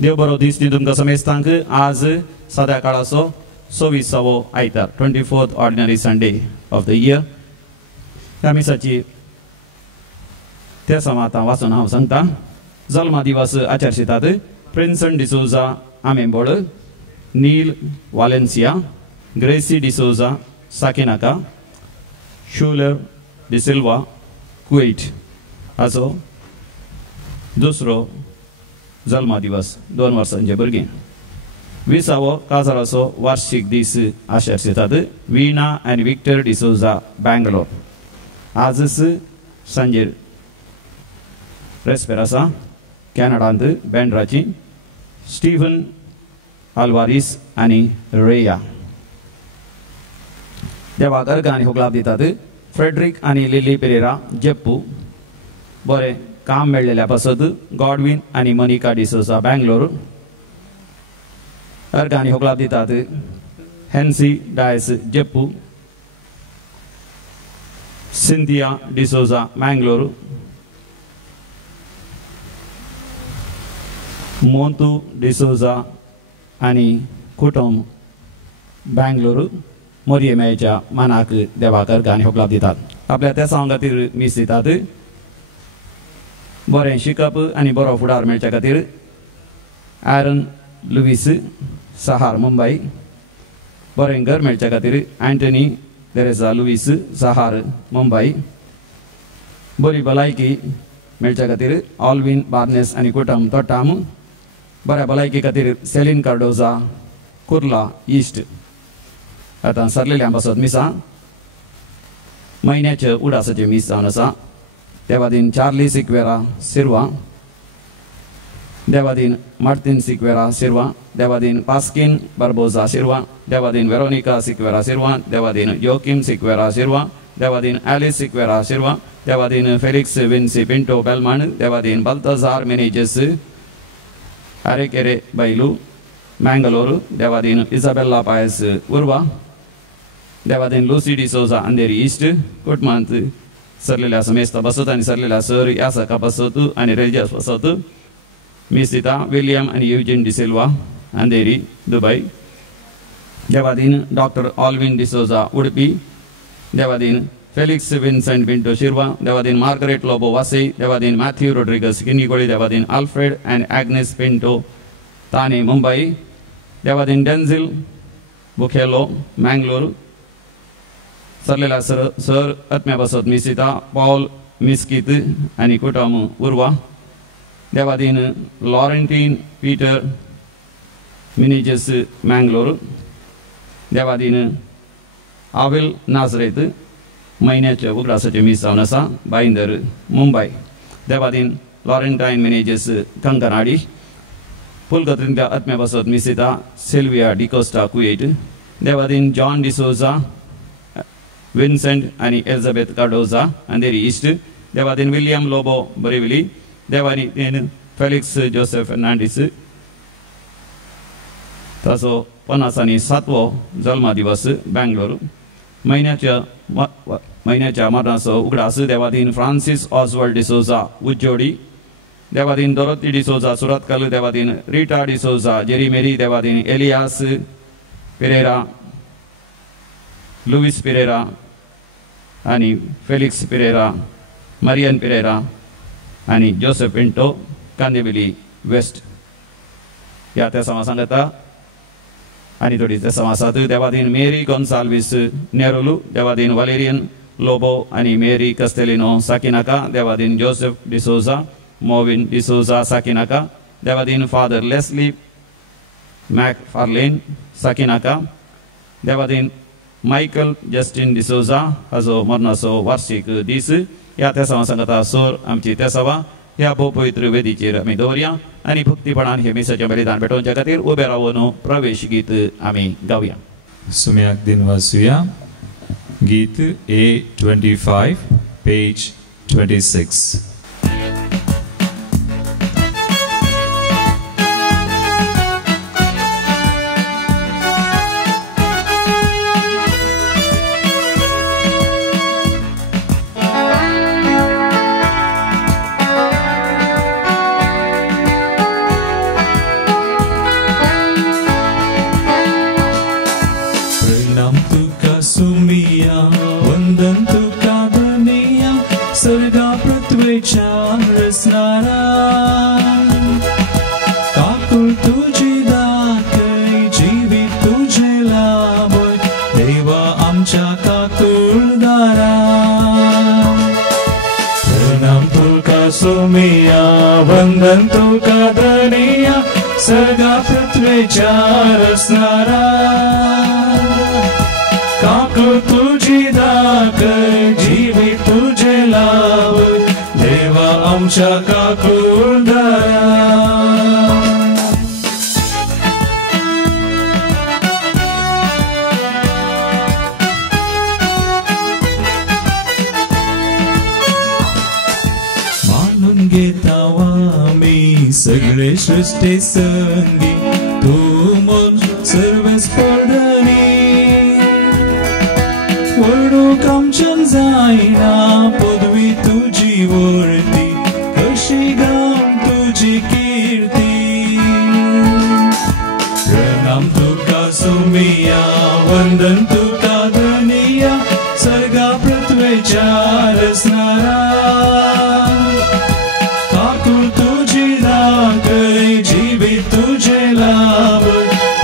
देव बरो दीस दी तुमकां समेस्तांक आज सद्या काळाचो 26वो आयतार 24th ordinary Sunday off the year. ह्या मिसाची त्या समातां वाचून हांव सांगता. जल्मा दिवस आचरशितात प्रिन्सन डिसोजा आमेंबोळ, नील वालेन्सिया, ग्रेसी डिसोजा साकिनाका, शूलर डिसिल्वा कुवेट हाचो दुसरो जल्मा दिवस 2 वर्सांचे भुरगीं. 20वो काजाराचो वार्षिक दीस आचरशितात वीणा आनी विक्टर डिसोजा बँगलोर. आजच सांजेर रेस्पेरासा कॅनडांत बँड्राची स्टीफन आल्वारिस आनी रेया. देवाक अर्घ आनी होगलाप दितात फ्रेडरिक आनी लिली पेरेरा जेप्पू. बरें काम मेळ्ळेल्या पासत गॉडविन आनी मनिका डिसोजा बँगलोर. अर्घ आनी होगलाप दितात हेन्सी डायस जेप्पू, सिंथिया डिसोजा मँगलोर, मोंतू डिसोजा आनी कुटुंब बँगलोर. मोरयेमेच्या मानाक देवाक अर्घ आनी होगलाप दितात. आपल्या त्या सांगा खातीर मीस दितात. बरें शिकप आनी बरो फुडार मेळच्या खातीर ॲरन लुईस सहार मुंबय. बरें घर मेळच्या खातीर अँटनी तेरेसा लुईस सहार मुंबय. बरी भलायकी मेळच्या खातीर ऑल्विन बार्नेस आनी कुटुंब तोट्टाम. बऱ्या भलायकी खातीर सेलीन कार्डोजा कुर्ला ईस्ट. आतां सरलेल्या पासत मिसां म्हयन्याचे उडासाचे मीस जावन आसा. देवादीन चार्ली सिक्वेरा सिर्वा, देवादीन मार्टिन सिक्वेरा सिर्वा, देवादीन पास्किन बार्बोजा सिर्वा, देवादीन वेरोनिका सिक्वेरा सिर्वा, देवादीन योकिम सिक्वेरा सिर्वा, देवादीन ॲलिस सिक्वेरा सिर्वा, देवादीन फेलिक्स विन्सी पिंटो बेलमान, देवादीन बल्तजार मेनेजेस अरेकेरे बैलू मँगलोर, देवादीन इजाबेल्ला पायस उर्वा, देवादीन लुसी डिसोजा अंधेरी ईस्ट. कुटुंबांत सरलेल्या समेस्त बसत आनी सरलेल्या सर यासका बसत आनी रेजियस बसत मीस दिता. विलियम आनी युजिन डिसिल्वा अंधेरी दुबय. देवादीन डॉक्टर ऑल्विन डिसोजा उडपी, देवादीन फेलिक्स विन्सेंट पिंटो शिर्वा, देवादीन मार्गरेट लोबो वासे, देवादीन मॅथ्यू रोड्रिगस किनीकोळी, देवादीन आल्फ्रेड अँड ॲग्नेस पिंटो ताने मुंबई, देवादीन डेन्झिल बुखेलो मँगलोर. सरलेल्या सर आत्म्या बसत मीस दिता. पॉल मिस्कीत आनी कुटुंब उर्वा. देवादीन लॉरेंटीन पीटर मिनेजेस मँगलोर. देवादीन आविल नाझरेत म्हयन्याचे उगडासाचे मीस जावन आसा बाईंदर मुंबय. देवादीन लॉरेंटायन मिनेजेस कंकनाडी. पुलकत्रींतल्या आत्म्या बसत मीस दिता. सिल्विया डिकोस्टा कुवेट. देवादीन जॉन डिसोजा विन्सेंट आनी एलिझाबेथ कार्डोजा अंधेरी ईस्ट. देवादीन विलियम लोबो बरेविली. देवादीन फेलिक्स जोसेफ फर्नांडीस ताचो 57वो जल्मा दिवस बँगलोर. म्हयन्याच्या मरणाचो उगडास देवादीन फ्रांसीस ऑस्वर्ड डिसोजा उज्जोडी. देवादीन डोरोथी डिसोजा सुरतकल. देवादीन रिटा डिसोजा जेरीमेरी. देवादीन एलियास पेरेरा, लुईस पेरेरा आनी फेलिक्स पेरेरा, मारियन पेरेरा आनी जोसेफ पिंटो कांदेबिली वेस्ट. ह्या त्या समा सांगता आनी थोडी त्या समासात देवादीन मेरी गोन्साल्वीस नेरोलू, देवादीन वालेरियन लोबो आनी मेरी कस्तेलिनो साकिनाका, देवादीन जोसेफ डिसोजा मोविन डिसोजा साकिनाका, देवादीन फादर लेस्ली मॅकफार्लेन साकिनाका, देवादीन मायकल जस्टिन डिसोजा हाचो मरणाचो वार्षिक दीस. ह्या त्या सवा सांगता सोर आमची त्या सवा ह्या भोव पवित्र वेदीचेर आमी दवरया आनी भक्तीपणान हे मिसाचें बलिदान भेटोवच्या खातीर उबे रावन प्रवेश गीत आमी गावया. सुम्याक दिन वाचुया. गीत A25 पेज 26. सर्गा पृथ्वीच्या रचणारा काकू तुझी दाखय जीवी तुझे लाभ देवा आमच्या काकूर दया मानून घेतावा मी सगळे सृष्टी संगी तू मन सर्व स्पर्धनी वडूक आमच्यान जायना पदवी तुझी वर्ती कशी गाम तुझी कीर्ती प्रणाम तुका सोमिया वंदन तुका धनिया सर्गा पृथ्वीच्या रचणारा काकूर तुझी दाखय जीवित तुझे लाभ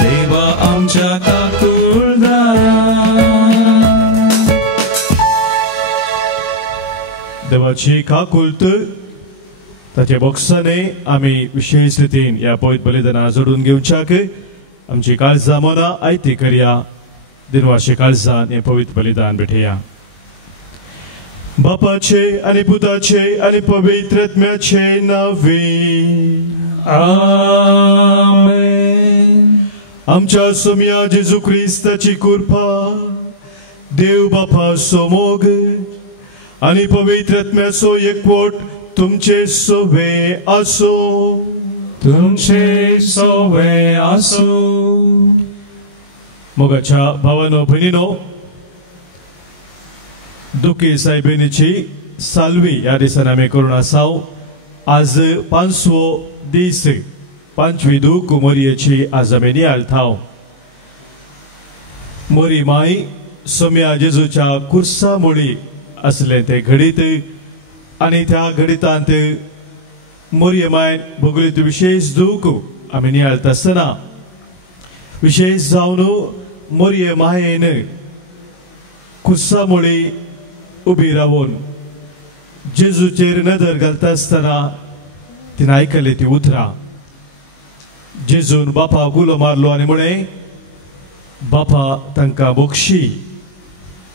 देवा आमच्या काकूर दया देवाची काकुलत ताचे बोक्साने आम्ही विशेष रितीन या पवित्र बलिदाना जोडून घेवच्याक आमची काळजां मनां आयती करया दिनवाशी काळजान हे पवित्र बलिदान भेटया बापाचे आणि पुताचे आणि पवित्र आत्म्याचे नावे आमेन आमच्या सोम्या जेजू ख्रिस्ताची कृपा देव बापाचो मोग आणि पवित्र आत्म्याचो एकवट तुमचे सोबे आसो तुमचे सोबे आसो मोगाच्या भावानो भयणीनो दुखी साहेबीची सालवी या दिसान आमी करून आसाव आज 5वो दीस 5वी दूख मोरयेची आज आमी नियाळटाव मोरी माय सोम्या जेजूच्या कुर्सा मुळी असले ते घडीत आणि त्या घडितांत मोरये मायन भोगलीत विशेष दूख आमी नियाळता आसतना विशेष जावन मोरये मायेन कुर्सा मुळी उभी रावून जेजूचेर नदर घालता आसतना तिने आयकले ती उतरां जेजून बापाक उलो मारलो आनी म्हळें बापा तांकां बक्षी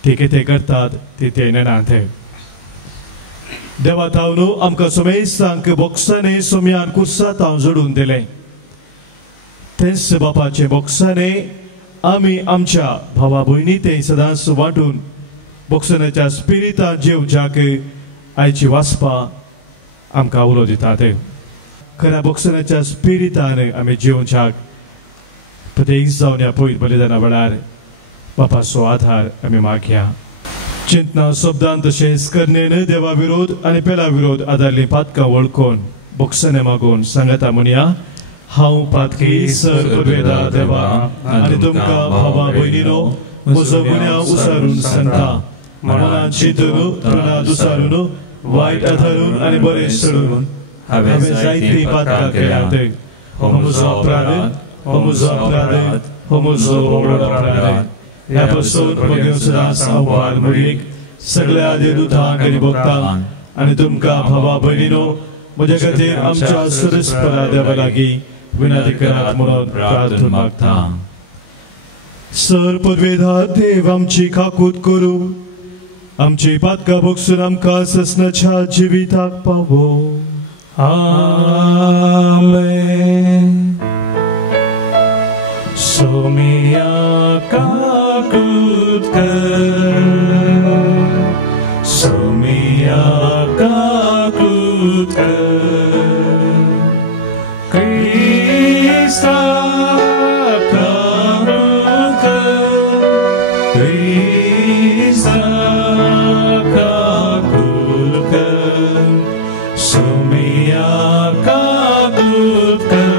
ते कितें करतात ते नेनात देवा तावनू आमकां सोमेस्तांक बोक्साने सोम्यान कुर्सात हांव जोडून दिलें तेच बापाचे बोक्साने आमी आमच्या भावा भयणी ते सदांच वांटून बोक्सानाच्या स्पिरितान जेवच्याक आयची वासपा आमकां उलो दितात खऱ्या बोक्सानाच्या स्पिरितान आमी जेवच्याक प्रत्येक जावन ह्या पवित्र बलिदाना वेळार बापाचो आधार आमी मागया चिंतना शब्दान तशेंच करनेन देवा विरोध आनी पेला विरोध आदारली पातकां वळखून बोक्साने मागून सांगता म्हणया हांव पातकी सर पदवेदा देवा आनी तुमकां भावा भयणीनो म्हजो गुन्यांव उसारून सांगता मनान चिंतून प्राणांत उसारून वायट आदारून आनी बरें सोडून हांवें जायतीं पातकां केल्यात हो म्हजो अपराध हो म्हजो अपराध हो म्हजो व्हड अपराध ह्या पासून म्हगे सदांच आव्हान म्हणीक सगळ्या देवदूतांक आनी भक्तांक आनी तुमकां भावा भयणीनो म्हजे खातीर आमच्या सुरस्परा देवा लागीं विनंती करात म्हणून प्रार्थना मागता सर पदवेदार देव आमची काकूत करूं आमची पातकां भोगसून आमकां ससनाच्या जिविताक पावो आमेन सोमिया काकूत कर सोमिया काकूत कर क्रिस्ता काकूत कर क्रिस्ता काकूत कर सोमिया काकूत कर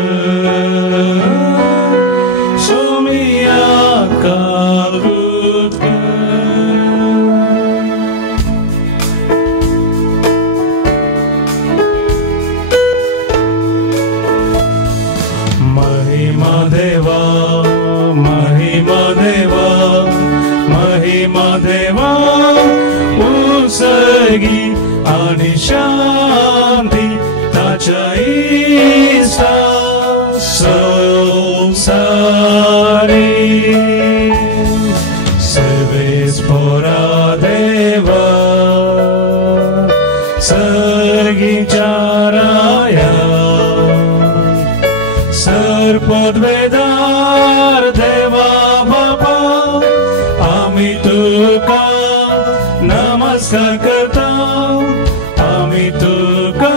सोमिया काकूत कर सरपदवेदार देवा बापा आम्ही तुका नमस्कार करता आम्ही तुका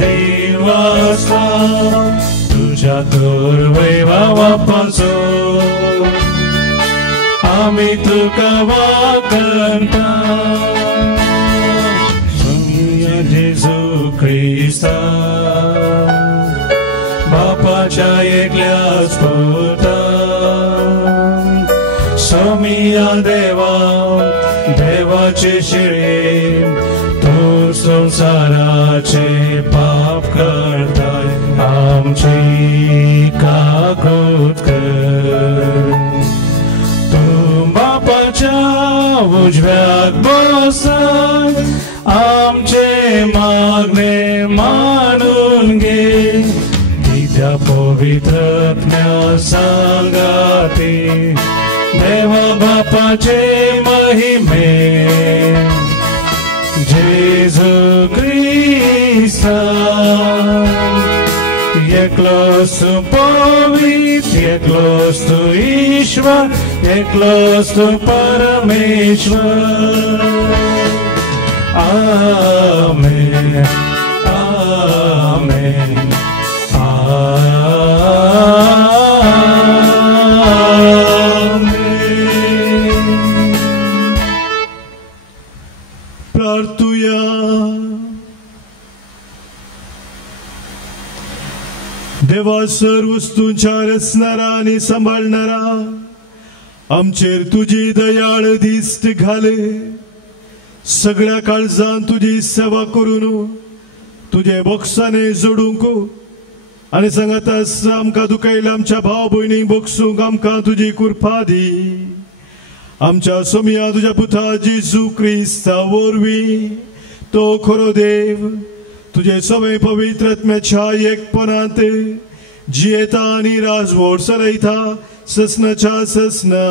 देवाचा तुझ्या दुर्वैभवापासो आम्ही तुका वाकणता जेजू ख्रिस्ता बापाच्या एकल्याच पुता सोमिया देवा देवाचे शिळे तू संसाराचे पाप करताय आमची काकृत कर तू बापाच्या उजव्यात बसाय आमचे मागणे मानून घे त्या पवित्रत्म्या सांगाते देवा बापाचे महिमे जेजू ख्रिस्ता एकलोस तू पवित्र एकलोस तू ईश्वर एकलोस तू परमेश्वर आमेन आमेन प्रार्थूया देवा सर्व वस्तूंच्या रचणारा आणि सांभाळणारा आमचेर तुझी दयाळ दिश्ट घाले सगळ्या काळजान तुझी सेवा करून तुझे बोक्साने जोडूंक आणि सांगत आमकां दुखयल्या आमच्या भाव भयणीक बोगसूंक आमकां तुजी कृपा दी आमच्या सोमिया तुझ्या पुता जेजू क्रिस्ता वरवीं तो खरो देव तुझे सगळे पवित्र आत्म्याच्या एकपणांत जियेता आणि राजवट चलयता ससनाच्या ससना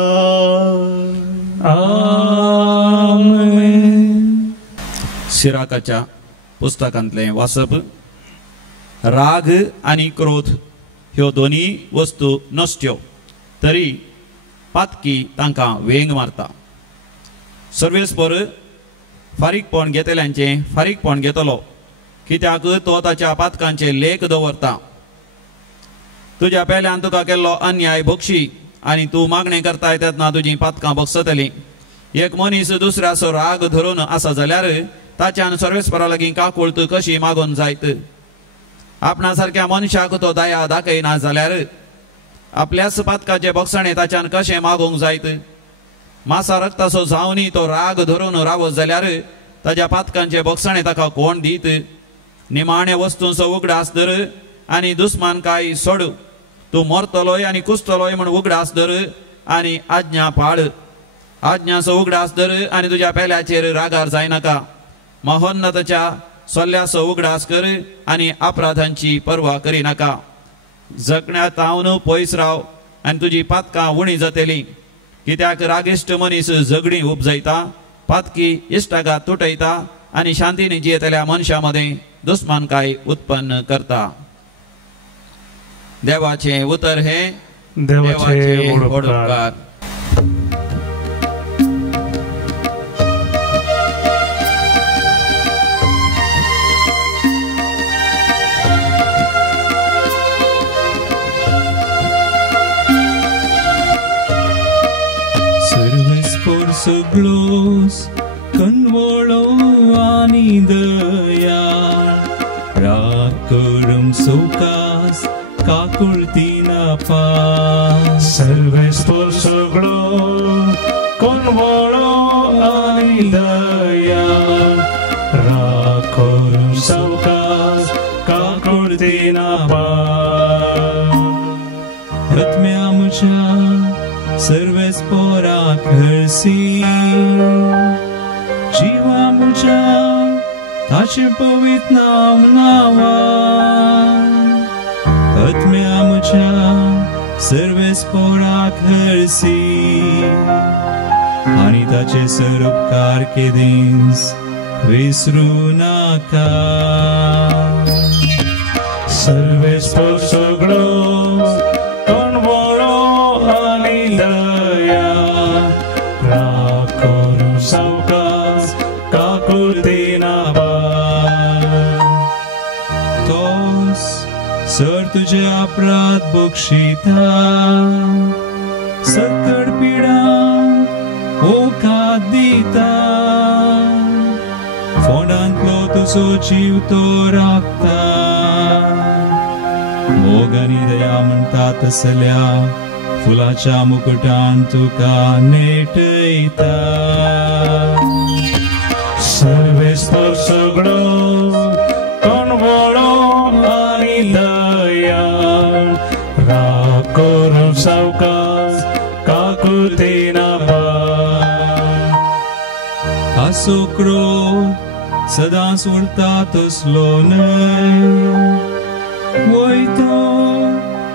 आमेन. सिराकाच्या पुस्तकांतले वाचप राग आणि क्रोध ह्यो दोन्ही वस्तू नसत्यो तरी पातकी तांकां वेंग मारता सर्वेस्पर फारीकपण घेतल्यांचे फारीकपण घेतलो कित्याक तो ताच्या पातकांचे लेख दवरता तुज्या पेल्यान तुका केल्लो अन्याय भोगशी आनी तूं मागणें करताय तेन्ना तुजीं पातकां भोगसतलीं एक मनीस दुसऱ्याचो राग धरून आसा जाल्यार ताच्यान सर्वेस्परा लागीं काकुळट कशी मागोवन जायत आपणा सारक्या मनशाक तो दया दाखयना जाल्यार आपल्याच पातकाचे भोगसणे ताच्यान कशें मागोवंक जायत मासा रक्ताचो जावनी तो राग धरून रावत जाल्यार ताच्या पातकांचे भोगसणे ताका कोण दीत निमाणे वस्तूंचो उगडास धर आनी दुस्मानकाय सोड तूं मरतलोय आनी कुसतलोय म्हण उगडास धर आनी आज्ञा पाळ आज्ञाचो उगडास धर आनी तुज्या पेल्याचेर रागार जायनाका महोन्नताच्या सल्ल्याचो उगडास कर आनी अपराधांची पर्वा करिनाका जगण्यात तावन पयस राव आनी तुजी पातकां उणी जातलीं कित्याक रागिश्ट मनीस झगडी उपजयता पातकी इश्टागात तुटयता आनी शांतीने जियेतल्या मनशा मदें दुस्मानकाय उत्पन्न करता देवाचे उतर हे देवाचे उपकार. Suglos convolo ani daya rakurum sukas kakultina pa Serves por suglo convolo ani daya rakurum sukas kakultina pa Atmya mucha Sarves पोराक हरसी जीवा मुझा ताचे पवित्र नाव नावा आत्म्या मुझा सर्वेस पोराक हरसी आणि ताचे सरोपकार केदीस विसरू नाका सर्वेस्पर सगळो कणवळो आनी दया राखोन सावकाश काकुळतेना तोस सर तुझे अपराध बक्षिता सकड पिडा ओकात दिता फोंडांतलो तुजो जीव तो राखता मोगानी दया म्हणटा तसल्या फुलाच्या मुकुटान तुका नेटयता सर्वेस्पर सगळो कणवळो आनी दया राखोन सावकाश काकुळतेना हासो क्रोध सदांच उरता तसलो न्हय वयतो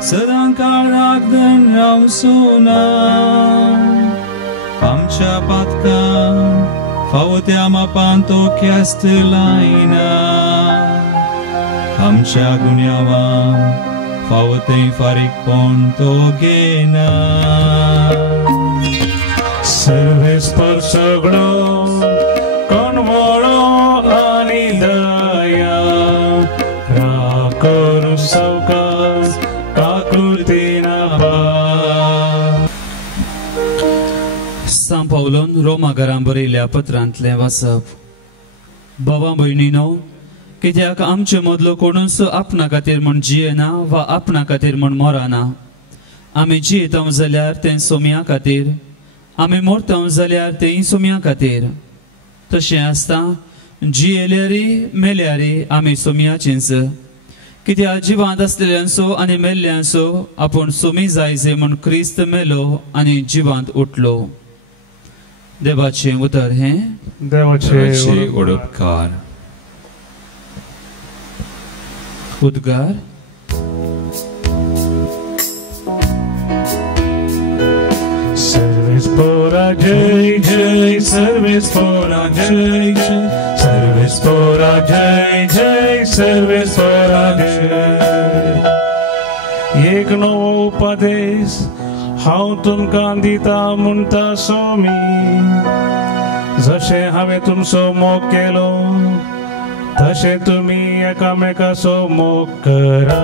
सदां काळाक धन रावचो ना आमच्या पातकां फावो त्या मापान तो ख्यास्त लायना आमच्या गुन्यांवान फावो तें फारीकपण तो घेना सर्वेस्पर सगळो कणवळो आनी दया राखोन सावकाश काकुळतेना सांत पावलोन रोमाकारांक बरयल्ल्या पत्रांतलें वाचप. भावां भयणीनो, कित्याक आमचे मदलो कोणूच आपणा खातीर म्हूण जियेना वा आपणा खातीर म्हूण मरना. आमी जियेता जाल्यार तें सोम्या खातीर, आमी मरता जाल्यार तें सोम्या खातीर. तशें आसता जियेल्यारी मेल्यारी आमी सोम्याचींच. कित्याक जिवांत आसलेल्यांचो आनी मेल्ल्यांचो आपूण सोमी जायचे म्हूण क्रिस्त मेलो आनी जिवांत उठलो. देवाचें उतर हें देवाचे उडोपकार उद्गार. सर्वेस्परा जय जय सर्वेस्परा जय जय सर्वेस्परा जय जय सर्वेस्परा जय. एक नवो उपदेश हांव तुमकां दिता म्हणटा स्वामी, जशें हांवें तुमचो मोग केलो तशें तुमी एकामेकाचो मोग करा.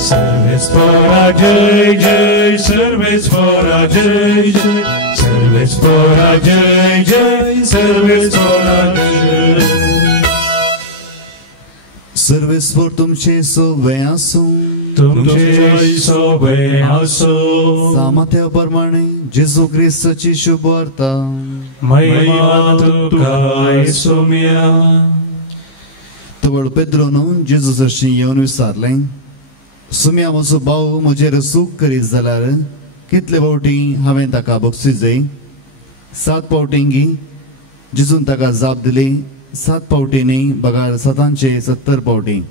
सर्वेस्परा जय जय सर्वेस्परा जय जय सर्वेस्परा जय जय सर्वेस्परा जय. सर्वेस्पर तुमचे सोबे आसूं, तुमचे सोबे आसूं. सामर्थ्या प्रमाणे जेजू क्रिस्ताची शुभ वार्ता. महिमा तुका सोम्या. तवळ पेद्रोन जेजू जशी येवन विचारलें, सुम्या म्हजो भाव म्हजेर सूख करीत जाल्यार कितले फावटी हांवें ताका बक्षीसय? 7 फावटींगी. जेजून ताका जाप दिली, 7 फावटी न्ही बगार 70 फावटी.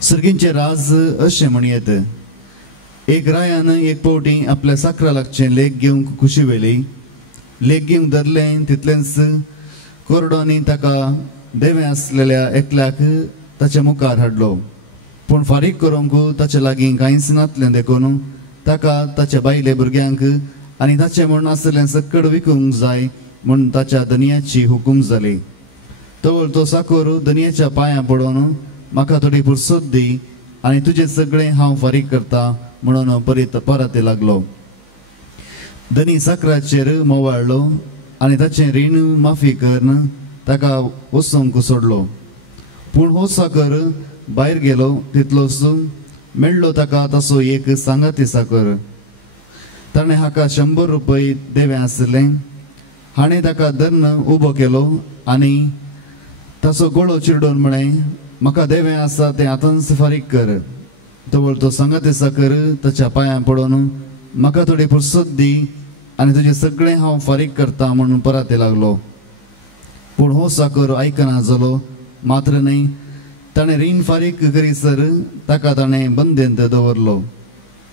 सर्गींचे राज अशें म्हणयत, एक रायान एक फावटी आपल्या साकरा लागचें लेख घेवंक खुशी वेली. लेख घेवंक धरलें तितलेंच कोरडोनी ताका देवे आसलेल्या एकल्याक ताच्या मुखार हाडलो. पूण फारीक करूंक ताचे लागीं कांयच नासलें देखून ताका ताच्या बायले भुरग्यांक आनी ताचें म्हूण आसलें सकड विकूंक जाय म्हूण ताच्या धनियाची हुकूम जाली. तवळ तो साकोर धनियाच्या पांयां पडोन, म्हाका थोडी फुरसत दी आनी तुजें सगळें हांव फारीक करता म्हणून परत लागलो. धनी साकराचेर मोवाळ्ळो आनी ताचें रीण माफी करन ताका वचूंक सोडलो. पूण हो साकर भायर गेलो तितलोच मेळ्ळो ताका ताचो एक सांगाती साकर. ताणें हाका 100 रुपये देवें आसलें. हाणें ताका धरन उबो केलो आनी ताचो गोळो चिरडोन म्हळें, म्हाका देवें आसा तें आतांच फारीक कर. तवळ तो सांगाती साकर ताच्या पांयां पडोन, म्हाका थोडी फुरसत दी आनी तुजें सगळें हांव फारीक करता म्हणून परत लागलो. पूण हो साकर आयकना जालो. मात्र न्हय, ताणें रीण फारीक करीसर ताका ताणें बंदेंत दवरलो.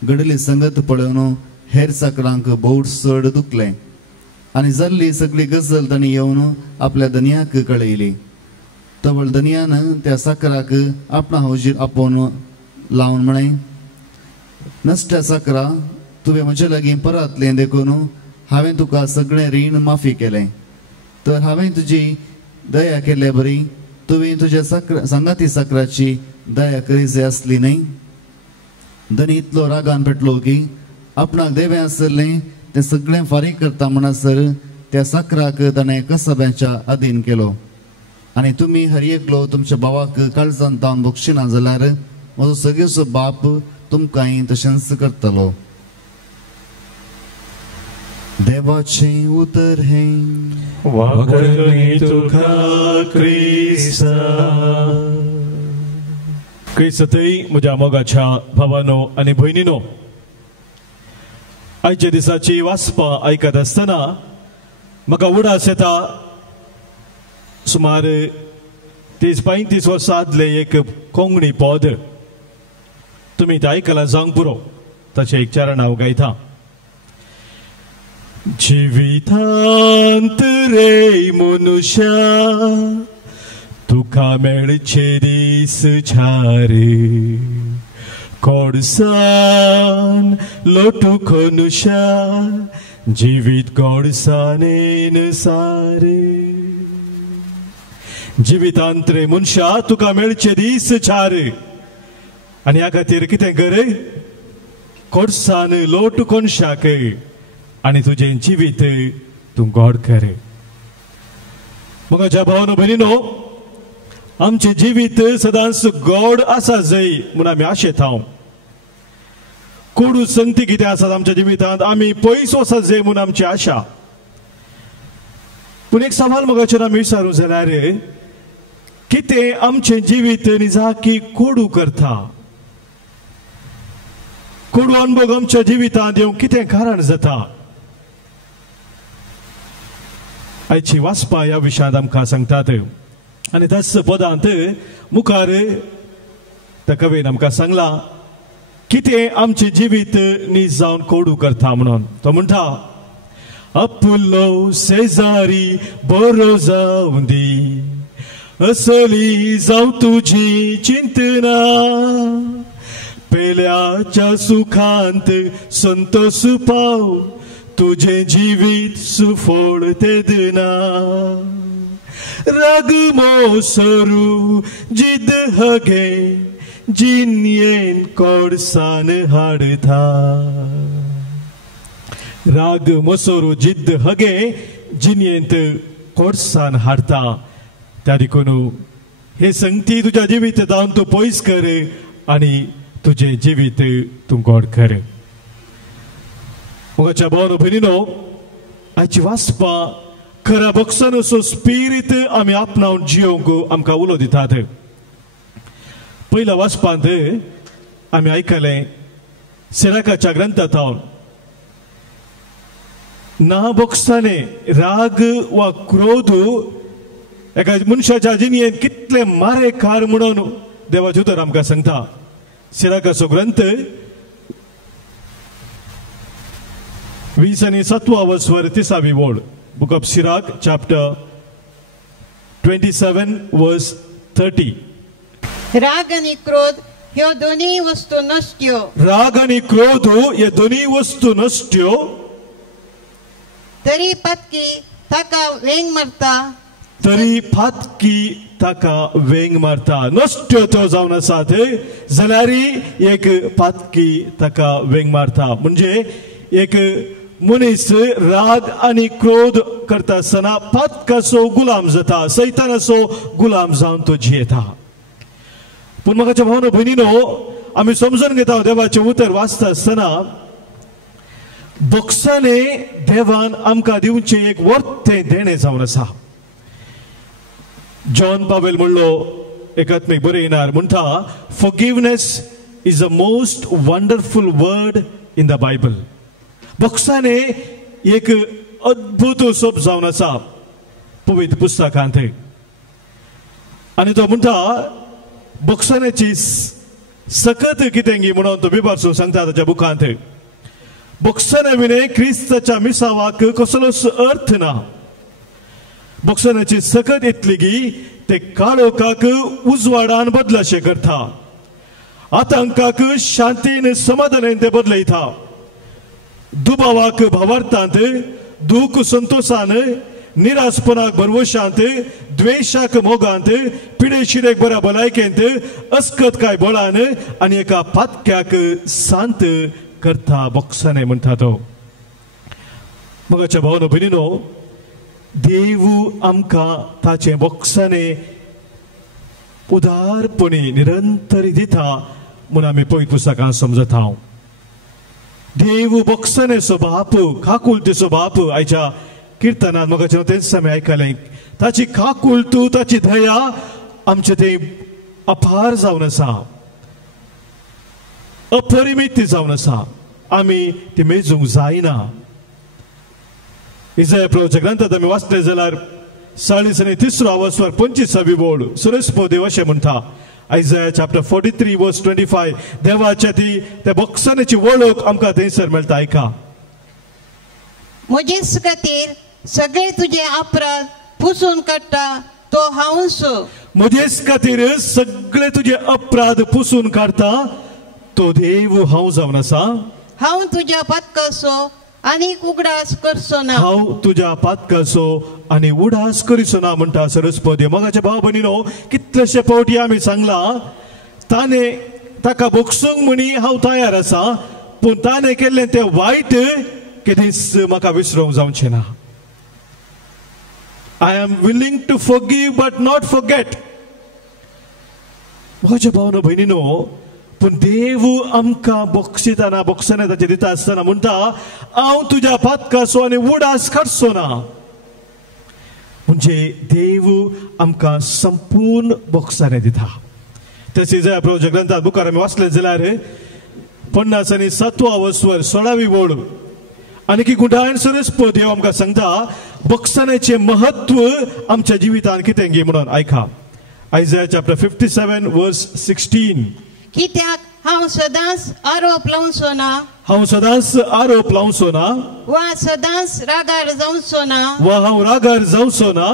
घडली संगत पळोवन हेर साकरांक बहुत चड दुखलें आनी जाल्ली सगळी गजाल तांणी येवन आपल्या धन्याक कळयली. तवळ दनयान त्या साकराक आपणा होजीर आपोवन लावन म्हणे नसत्या साकरा तुवें म्हजे लागीं परतलें देखून हांवें तुका सगळें रीण माफी केलें तर हांवें तुजी दया केल्या बरी तुवें तुज्या सांगाती साकराची दया करी जाय आसली न्ही धनी इतलो रागान पेटलो की आपणाक देवें आसलें तें सगळें फारीक करता म्हणसर त्या साकराक ताणें कसब्याच्या अधीन केलो आनी तुमी हर एकलो तुमच्या भावाक काळजान तावन बक्षिना जाल्यार म्हजो सगळेचो बाप तुमकांय तशेंच करतलो देवाचें उतर हें वागणी तुका क्रिस्ता क्रिस्तय म्हज्या मोगाच्या भावानो आनी भयणीनो आयच्या दिसाची वाचपां आयकत आसतना म्हाका उडास येता सुमार 30-35 वर्सां आदले एक कोंकणी पद तुमी तें आयकलां जावंक पुरो ताचें एक चरण हांव गायता जिवितांत रे मनुष्या तुका मेळचे दीस छारे गोडसाण लोटू कोनुशा जिवीत गोडसाणेन सारे जिवितांत रे मनशा तुका मेळचे दीस छारे आनी ह्या खातीर कितें कर गोडसाण लोट कोनशाक आनी तुजें जिवीत तूं गोड कर म्हज्या भावानो भयणीनो आमचें जिवीत सदांच गोड आसा जाय म्हूण आमी आशेता कोडू संगती कितें आसात आमच्या जिवितांत आमी पयस वचत जाय म्हूण आमची आशा पूण एक सवाल मोगाचेर आमी विचारूं जाल्यार कितें आमचें जिवीत निजाकी कोडू करता कोडू अनुभव आमच्या जिवितांत येवंक कितें कारण जाता आयची वाचपां ह्या विशयांत आमकां सांगतात आनी त्याच पदांत मुखार त्या कवेन आमकां सांगलां कितें आमचें जिवीत नीज जावन कोडू करता म्हणून तो म्हणटा अपुल्लो शेजारी बरो जावं दी असली जावं तुजी चिंतना पेल्याच्या सुखांत संतोष पाव तुझे जीवित सुफोळ तेदना राग मोसरू जिद हगे जिन्येन कोडसान हाडता राग मोसरू जिद हगे जिन्येंत कोडसान हाडता त्या देखून हे संगती तुझ्या जिवीत जावन तूं पयस कर आनी तुझे जिवीत तूं गोड कर मोगाच्या भावानो भयणीनो आयची वाचपां खरा भक्सन असो स्पिरीट आमी आपणावन जियोंक आमकां उलो दितात पयल्या वाचपांत आमी आयकलें सिराकाच्या ग्रंथांत ना भोगसाने राग वा क्रोध एका मनशाच्या जिणेंत कितले मारेकार म्हणून देवाचे उतर आमकां सांगता सिराकाचो ग्रंथ 27 वर्सवर 30 वोड बुक ऑफ सिराक चॅप्टर 27 वर्स 30 राग आणि क्रोध ह्यो दोन्ही वस्तू नश्ट्यो राग आणि क्रोध हे दोन्ही वस्तू नश्ट्यो तरी पत्की ताका वेंग मारता तरी फातकी ताका वेंग मारता नश्ट्यो त्यो जावन आसात जाल्यार एक फातकी ताका वेंग मारता म्हणजे एक मनीस राग आणि क्रोध करता आसतना फातकाचो गुलाम जाता सैतानाचो गुलाम जावन तो जियेता पूण म्हाका भावनो भयणीनो आमी समजून घेता देवाचें उतर वाचता आसतना भोगसाने देवान आमकां दिवचें एक वर्तें देणें जावन आसा जॉन पावेल म्हणलो एकात्मीक बरयणार म्हणटा forgiveness is a most wonderful word in the Bible भोगसाने एक अद्भुत शब्द जावन आसा पवित्र पुस्तकांत आनी तो म्हणटा भोगसाण्याची सकत कितें गी म्हणून तो बिबारसून सांगता ताच्या बुकांत भोगसाने विने क्रिस्ताच्या मिसावाक कसलोच अर्थ ना बॉक्सनाची सकत येतली की ते काळोखाक उजवाडान बदलाशे करता आतंकाक शांतीन समाधानान ते बदलयता दुबावाक भावार्थांत दूख संतोषान निराशपणाक भरवशांत द्वेषाक मोगांत पिडेशिरेक बऱ्या भलायकेंत अस्कत काय बळान आनी एका पातक्याक शांत करता बॉक्साने म्हणटा तो मगाच्या भावनो भयणीनो देव आमकां ताचे बॉक्साने उदारपणे निरंतर दिता म्हणून आमी पयत पुस्तकां समजत हांव देव बॉक्साने सो बाप काकुलतेचो बाप आयच्या कीर्तनात मगाच्या तेच आमी आयकलें ताची काकुलत ताची दया आमचे ते अपार जावन आसा अपरिमित जावन आसा आमी ती मेजूंक जायना इसाया प्रभूच्या ग्रंथात आमी वाचले जाल्यार 40 आनी 3 अवस्वर 25 बोर्ड सुरेशदेव अशें म्हणटा Isaiah chapter 43 verse 25 देवाच्या ती त्या बॉक्साची वळख आमकां थंयसर मेळटा ऐका म्हजेच खातीर सगळे तुझे अपराध पुसून काडटा तो हांवूच म्हजेच खातीर सगळे तुझे अपराध पुसून काडटा तो देव हांव जावन आसा हांव तुज्या पातकाचो आनी उगडास करचो ना हांव तुज्या पातकाचो आनी उडास करिचो ना म्हणटा सरस्वती मगाच्या भाव भयणीनो कितलेशे फावटी आमी सांगला ताणे ताका बोगसूंक म्हणी हांव तयार आसा पूण ताणे केल्लें तें वायट केदींच म्हाका विसरूंक जावचें ना I am willing to forgive but not forget म्हज्या भावनो भयणीनो पण देव आमकां बक्षिताना बॉक्साने ताचे दिता आसतना म्हणटा हांव तुज्या पातकाचो आनी उडास काडचो ना म्हणजे देव आमकां संपूर्ण बॉक्साने दिता तेच इसाया प्रभूच्या ग्रंथात मुखार आमी वाचले जाल्यार 50 आनी 7 अवस्वर 16 बोर्ड आनी की गुंडायन सरस्वती देव आमकां सांगता बॉक्सानेचें महत्व आमच्या जिवितांत कितें गे म्हणून आयका Isaiah chapter 57 verse 16 कित्याक हांव सदांच आरोप लावचो ना हांव सदांच आरोप लावचो ना वा सदांच रागार जावचो ना वा हांव रागार जावचो ना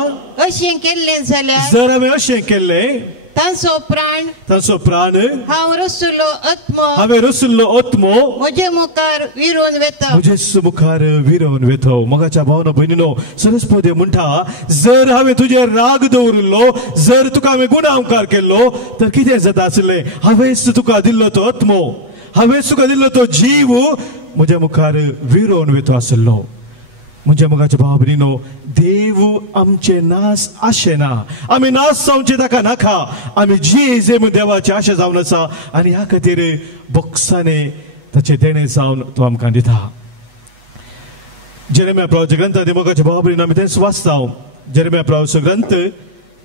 अशें केल्लें जाल्यार जर हांवें अशें केल्लें तांचो प्राण हांव रसुल्लो आत्मो हांवें रसुल्लो आत्मो म्हजे मुखार विरोन वेता म्हजेच मुखार विरोन वेतो मगाच्या भावनो भयणीनो सरस्वती म्हणटा जर हांवें तुजेर राग दवरिल्लो जर तुका हांवें गुणांकार केल्लो तर कितें जाता आसलें हांवेंच तुका दिल्लो तो आत्मो हांवेंच तुका दिल्लो तो जीव म्हज्या मुखार विरोन वेतो आसलो म्हणजे मगाच्या भाव भयणीनो देव आमचे नास आशे ना आमी नास जावचे ताका नाका आमी जे म्हूण देवाची आशा जावन आसा आनी ह्या खातीर बॉक्साने ताचे देणे जावन तो आमकां दिता जेरेमिया प्रभूच्या ग्रंथांत मगाच्या भाव भयणीनो आमी तेंच वाचता जेरेमिया प्रभूचो ग्रंथ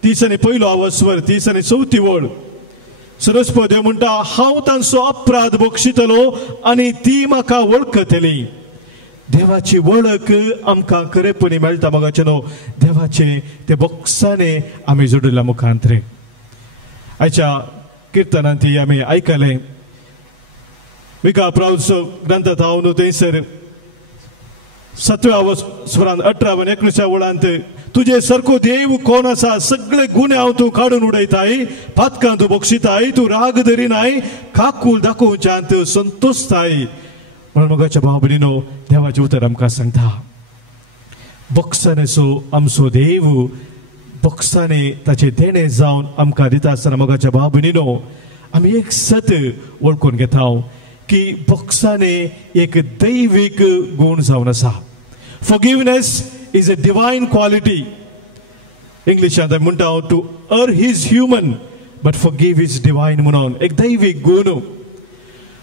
30 आनी 1 अवस्वर 30 आनी 4 वळ सरस्वती म्हणटा हांव तांचो अपराध बक्षितलो आनी ती म्हाका वळखतली देवाची वळख आमकां खरेपणी मेळटा मगाचे न्हू देवाचे ते बॉक्साने आमी जोडिल्ल्या मुखांतरे आयच्या कीर्तनांत आमी आयकलें मिका प्रभूचो ग्रंथांत हांव न्हू थंयसर 7 अवस्वरांत 18 आनी 19 वळांत तुजे सारको देव कोण आसा सगळे गुणे हांव तूं काडून उडयताय पातकां तूं बक्षिताय तूं राग धरिनाय काकूल दाखोवच्यांत संतोषताय म्हणून मगाच्या भाव भयणीनो देवाचें उतर आमकां सांगता बॉक्सानेचो आमचो देव बॉक्साने ताचे देणे जावन आमकां दिता आसतना मगाच्या भाव भयणीनो आमी एक सत वळखून घेता की बॉक्साने एक दैवीक गूण जावन आसा forgiveness is a divine quality इंग्लिशांत म्हणटा to err is human but forgive is divine म्हणून एक दैवीक गूण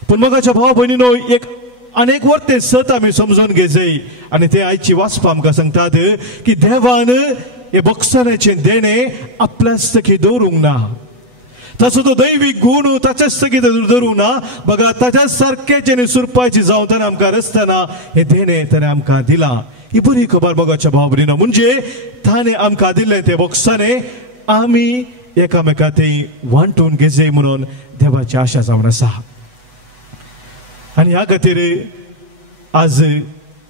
पूण मगाच्या भाव भयणीनो एक अनेक वर ते सत आमी समजून घेजय आनी ते आयची वाचपा आमकां सांगतात की देवान हे बॉक्सानेचे देणे आपल्याच तकी दवरूंक ना ताचो तो दैवीक गूण ताच्याच तकी दवरूंक ना बघा ताच्या सारकेचे न्ही सुरपाची जावन ताणें आमकां रस्ताना हे देणे ताणें आमकां दिला ही बरी खबर बघाच्या भाव भयणीनो म्हणजे ताणें आमकां दिल्लें ते बॉक्साने आमी एकामेका थंय वांटून घेजय म्हणून देवाची आशा जावन आसा आनी ह्या खातीर आज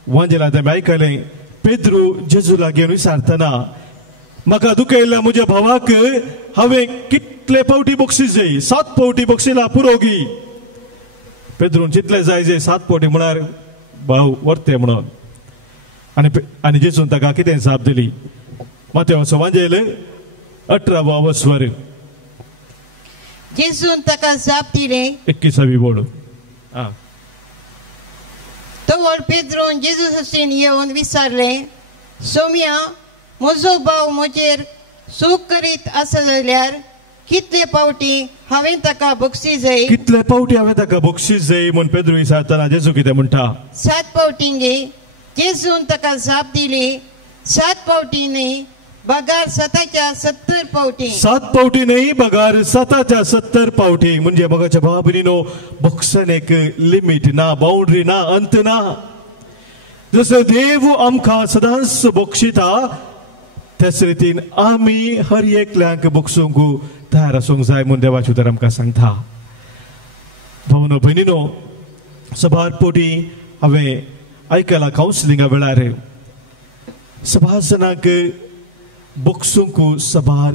वांजेलांत आमी आयकलें पेद्रू जेजू लागीं विचारतना म्हाका दुखयल्ल्या म्हज्या भावाक हांवें कितले पावटी बक्षीस जाय 7 पावटी बक्षिला पुरोगी पेद्रून जितले जाय 7 पावटी म्हळ्यार भाव व्हरते म्हणून आनी जेजून ताका कितें जाप दिली मातेवाचो वांजेल 18 स्वर जेजून ताका जाप दिले 21 बोड तोवर पेद्रोन जेजू हसून येवन विचारले सोम्या म्हजो भाव म्हजेर सूख करीत आसा जाल्यार कितले पावटी हांवें ताका बक्षीस जाय कितले पावटी हांवें ताका बक्षीस जाय म्हूण पेद्रो विचारतना जेजू कितें म्हणटा 7 पावटींगे जेजून ताका जाप दिली 7 पावटी न्ही बगार 70 पावटी 7 पावटी न्ही बगार 70 पावटी म्हणजे मगाच्या भावा भयणीनो बक्षान एक लिमिट ना बाउंड्री ना अंत ना जसं देव आमकां सदांच बक्षिता त्याच रितीन आमी हर एकल्यांक बक्षूंक तयार आसूंक जाय म्हूण देवाचें उतर आमकां सांगता भावनो भयणीनो सबार पोटी हांवें आयकलां कावन्सिलिंगा वेळार सबार जाणांक बक्षूंक सबार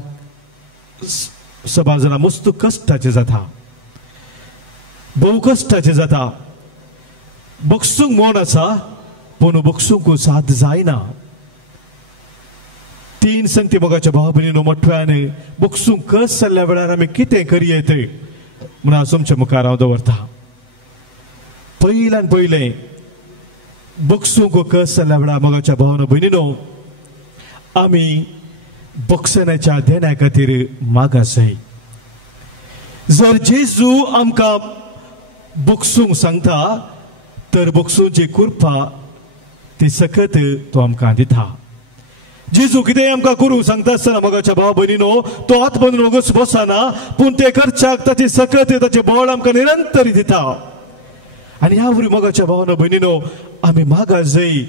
जाणां मस्त कश्टाचें जाता भोव कश्टाचें जाता बक्षूंक म्हण आसा पूण बक्षूंक साद जायना 3 संगती मोगाच्या भावा भयणीनो मोठ्यान बक्षूंक कस जाल्ल्या वेळार आमी कितें करयेत म्हूण हांव तुमच्या मुखार हांव दवरता पयल्यान पयलें बक्षूंक कस जाल्ल्या वेळार मोगाच्या भावानो भयणीनो आमी बक्षणाच्या देण्या खातीर मागास जाय जर जेजू आमकां बक्षूंक सांगता तर बक्षूंची कृपा ती सकत तो आमकां दिता जेजू कितें आमकां करूंक सांगता आसतना मोगाच्या भावा भयणीनो तो हात बांदून वगच बसना पूण ते करच्याक ताची सकत ताचें बळ आमकां निरंतर दिता आनी ह्या वरी मोगाच्या भावानो भयणीनो आमी मागास जाय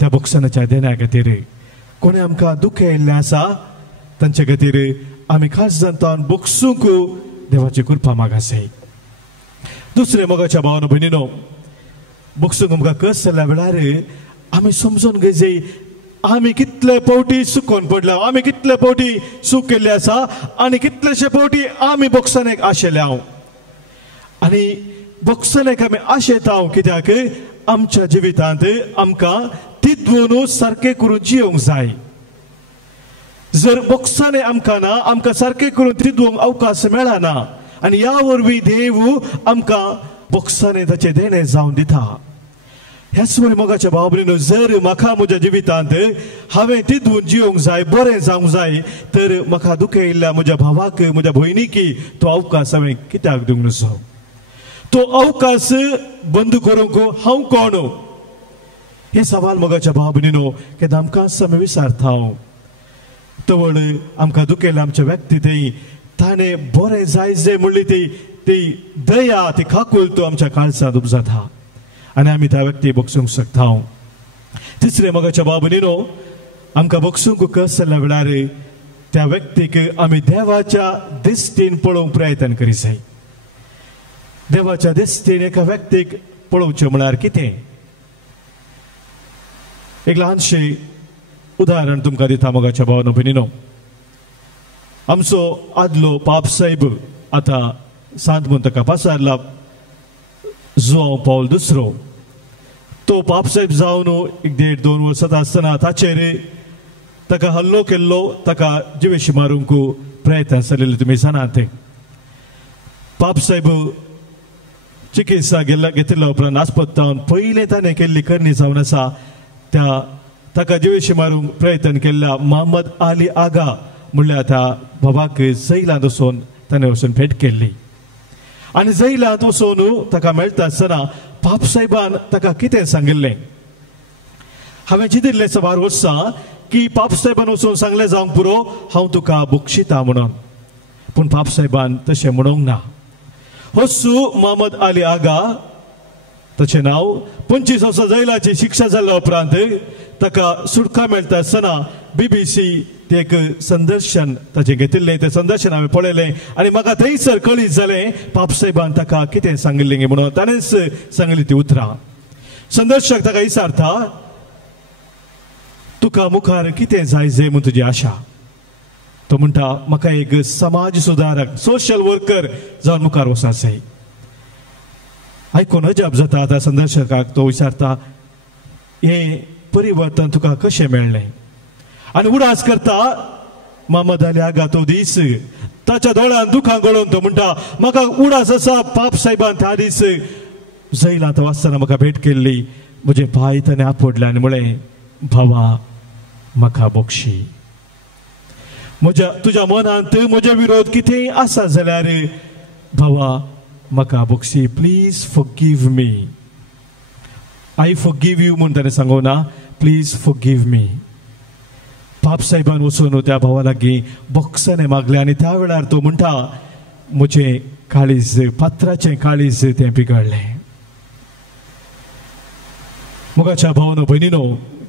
त्या बक्षणाच्या देण्या खातीर कोणी आमकां दुखें येयल्लें आसा तांचे खातीर आमी खास जावन बक्षूंक देवाची कृपा मागास जाय दुसरें मोगाच्या भावानो भयणीनो बक्षूंक आमकां कस जाल्ल्या वेळार आमी समजून घेय जाय आमी कितले पावटी सुकोवन पडल्या आमी कितले पावटी सूख केल्ले आसा आनी कितलेशे पावटी आमी बक्षानेक आशेले हांव आनी बक्षानेक आमी आशेता कित्याक आमच्या जिवितांत आमकां तितून सारकें करून जियोंक जाय जर बक्षाने आमकां ना आमकां सारकें करून तितूंक अवकाश मेळना आनी ह्या वरवीं देव आमकां बक्षाने ताचें देणें जावन दिता ह्याच वरी मोगाच्या भावा भयणीनो जर म्हाका म्हज्या जिवितांत हांवें तितून जियोंक जाय बरें जावंक जाय तर म्हाका दुखें येयल्ल्या म्हज्या भावाक म्हज्या भयणीक तो अवकाश हांवें कित्याक दिवंक नजो तो अवकाश बंद करूंक हांव कोण हे सवाल मोगाच्या भावा भयणीनो केन्ना आमकां आमी विचारता हांव तवळ आमकां दुखेल्ल्या आमच्या व्यक्ती थंय ताणें बरें जाय जे म्हणली ती दया ती खाकूल तो आमच्या काळजांत उपजाता आनी आमी त्या व्यक्ती बक्षूंक शकता तिसरें मोगाच्या भावा भयणीनो आमकां बक्षूंक कस जाल्ल्या वेळार त्या व्यक्तीक आमी देवाच्या दिश्टीन पळोवंक प्रयत्न करी जाय देवाच्या दिश्टीन एका व्यक्तीक पळोवचें म्हळ्यार कितें एक ल्हानशें उदाहरण तुमकां दिता मोगाच्या भावानो भयणीनो आमचो आदलो पाप साहेब आतां सांत म्हूण ताका पासारला जुआंव पौल II तो पाप साहेब जावन 1-2 वर्सां आसतना ताचेर ताका हल्लो केल्लो ताका जिवेशी मारूंक प्रयत्न जाल्ले तुमी जाणात पाप साहेब चिकित्सा घेतिल्ल्या उपरांत आस्पतालांत पयलें ताणें केल्ली करणी जावन आसा त्या ताका जिवेशी मारूंक प्रयत्न केल्ल्या मोहम्मद अली आगा म्हणल्यार त्या बाबाक जैलांत वचून ताणें वचून भेट केल्ली आनी जैलांत वचून ताका मेळटा आसतना पाप साहेबान ताका कितें सांगिल्लें हांवें चिंतिल्लें सवार वर्सां की पाप साहेबान वचून सांगलें जावंक पुरो हांव तुका बक्षिता म्हणून पूण पाप साहेबान तशें म्हणूंक ना हसू मोहम्मद अली आगा ताचें नांव 25 वर्सां जैलाची शिक्षा जाल्ल्या उपरांत ताका सुटका मेळटा आसतना BBC ते एक संदर्शन ताचें घेतिल्लें तें संदर्शन हांवें पळयलें आनी म्हाका थंयसर कळीत जालें पाप साहेबान ताका कितें सांगिल्लें म्हणून ताणेंच सांगली ती उतरां संदर्शक ताका विचारता तुका मुखार कितें जाय जे म्हूण तुजी आशा तो म्हणटा म्हाका एक समाज सुदारक सोशल वर्कर जावन मुखार वचपाक जाय. आयकून अजाप जाता. आतां संदर्शकाक तो विचारता हे परिवर्तन तुका कशें मेळ्ळें आनी उडास करता मोहम्मद अली आगा तो दीस ताच्या दोळ्यान दुखां गळोवन तो म्हणटा म्हाका उडास आसा पाप साहेबान त्या दीस जैलांत वाचतना म्हाका भेट केल्ली म्हजे पांय ताणें आपडले आनी म्हळें भावा म्हाका बक्षी. तुज्या मनांत म्हजे विरोध कितेंय आसा जाल्यार भावा म्हाका Bakshi. Please forgive me. I forgive you म्हूण ताणें सांगो ना. Please forgive me. पाप साहेबान वचून त्या भावा लागीं बॉक्साने मागले आनी त्या वेळार तो म्हणटा म्हजें काळीज पात्राचें काळीज तें पिगळ्ळें. मोगाच्या भावानो भयणीनो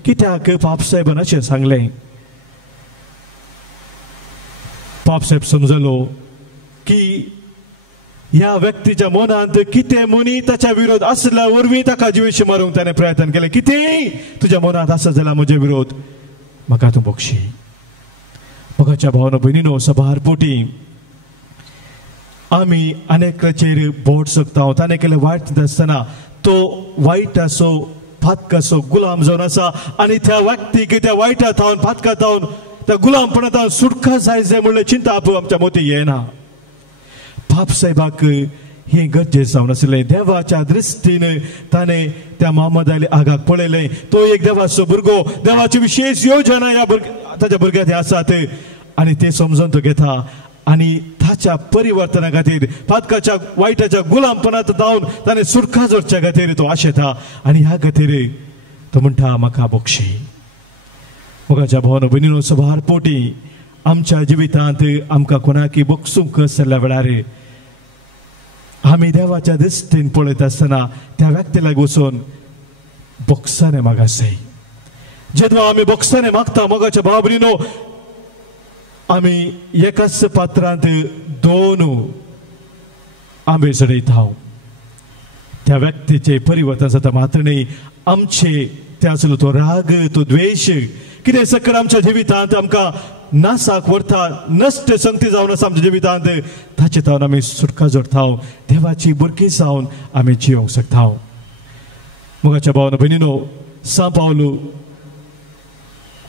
कित्याक पाप साहेबान अशें सांगलें. पाप साहेब समजलो की ह्या व्यक्तीच्या मनांत कितें मनी ताच्या विरोध आसल्या वरवीं ताका जिवेशी मारूंक ताणें प्रयत्न केले. कितेंय तुज्या मनांत आसा जाल्यार म्हजे विरोध म्हाका तूं बक्षी. मोगाच्या भावानो भयणीनो सभार पोटी आमी अनेकाचेर बोट सकता. ताणें केलें वायट आसतना तो वायट असो फातक असो गुलाम जावन आसा आनी त्या व्यक्तीक त्या वायटा थावन फातका थावन त्या गुलामपणांत सुटका जाय म्हणलें चिंता आमच्या मोती येना. पाप साहेबाक हे गरजेचं जावन आसलें. देवाच्या दृश्टीन ताणें त्या मोहम्मद अली आगाक पळयलें. तो एक देवाचो भुरगो. देवाची विशेष योजना ह्या ताच्या भुरग्याक आसात आनी ते समजून तो घेता आनी ताच्या परिवर्तना खातीर फातकाच्या वायटाच्या गुलामपणांत जावन ताणें सुटका जोडच्या खातीर तो आशेता आनी ह्या खातीर तो म्हणटा म्हाका बक्षी. मोगाच्या भावानो भयणीनो सभार पोटी आमच्या जिवितांत आमकां कोणाकी बक्षूंक जाल्ल्या वेळार आमी देवाच्या दृश्टीन पळयत आसतना त्या व्यक्ती लागीं वचून बॉक्साने मागप जाय. जेन्ना आमी बॉक्साने मागता मोगाच्या भावा भयणीनो आमी एकाच पात्रांत दोन आंबे चडयता. त्या व्यक्तीचे परिवर्तन जाता मात्र न्ही आमचे ते आसलो तो राग तो द्वेष कितें सकल आमच्या जिवितांत आमकां नासाक व्हरता नश्ट संगती जावन आसा आमच्या जिवितांत ताचे तावन आमी सुटका जोडता. देवाची बुरकी जावन आमी जिवंक शकता. मोगाच्या भावानो भयणीनो सा पावलो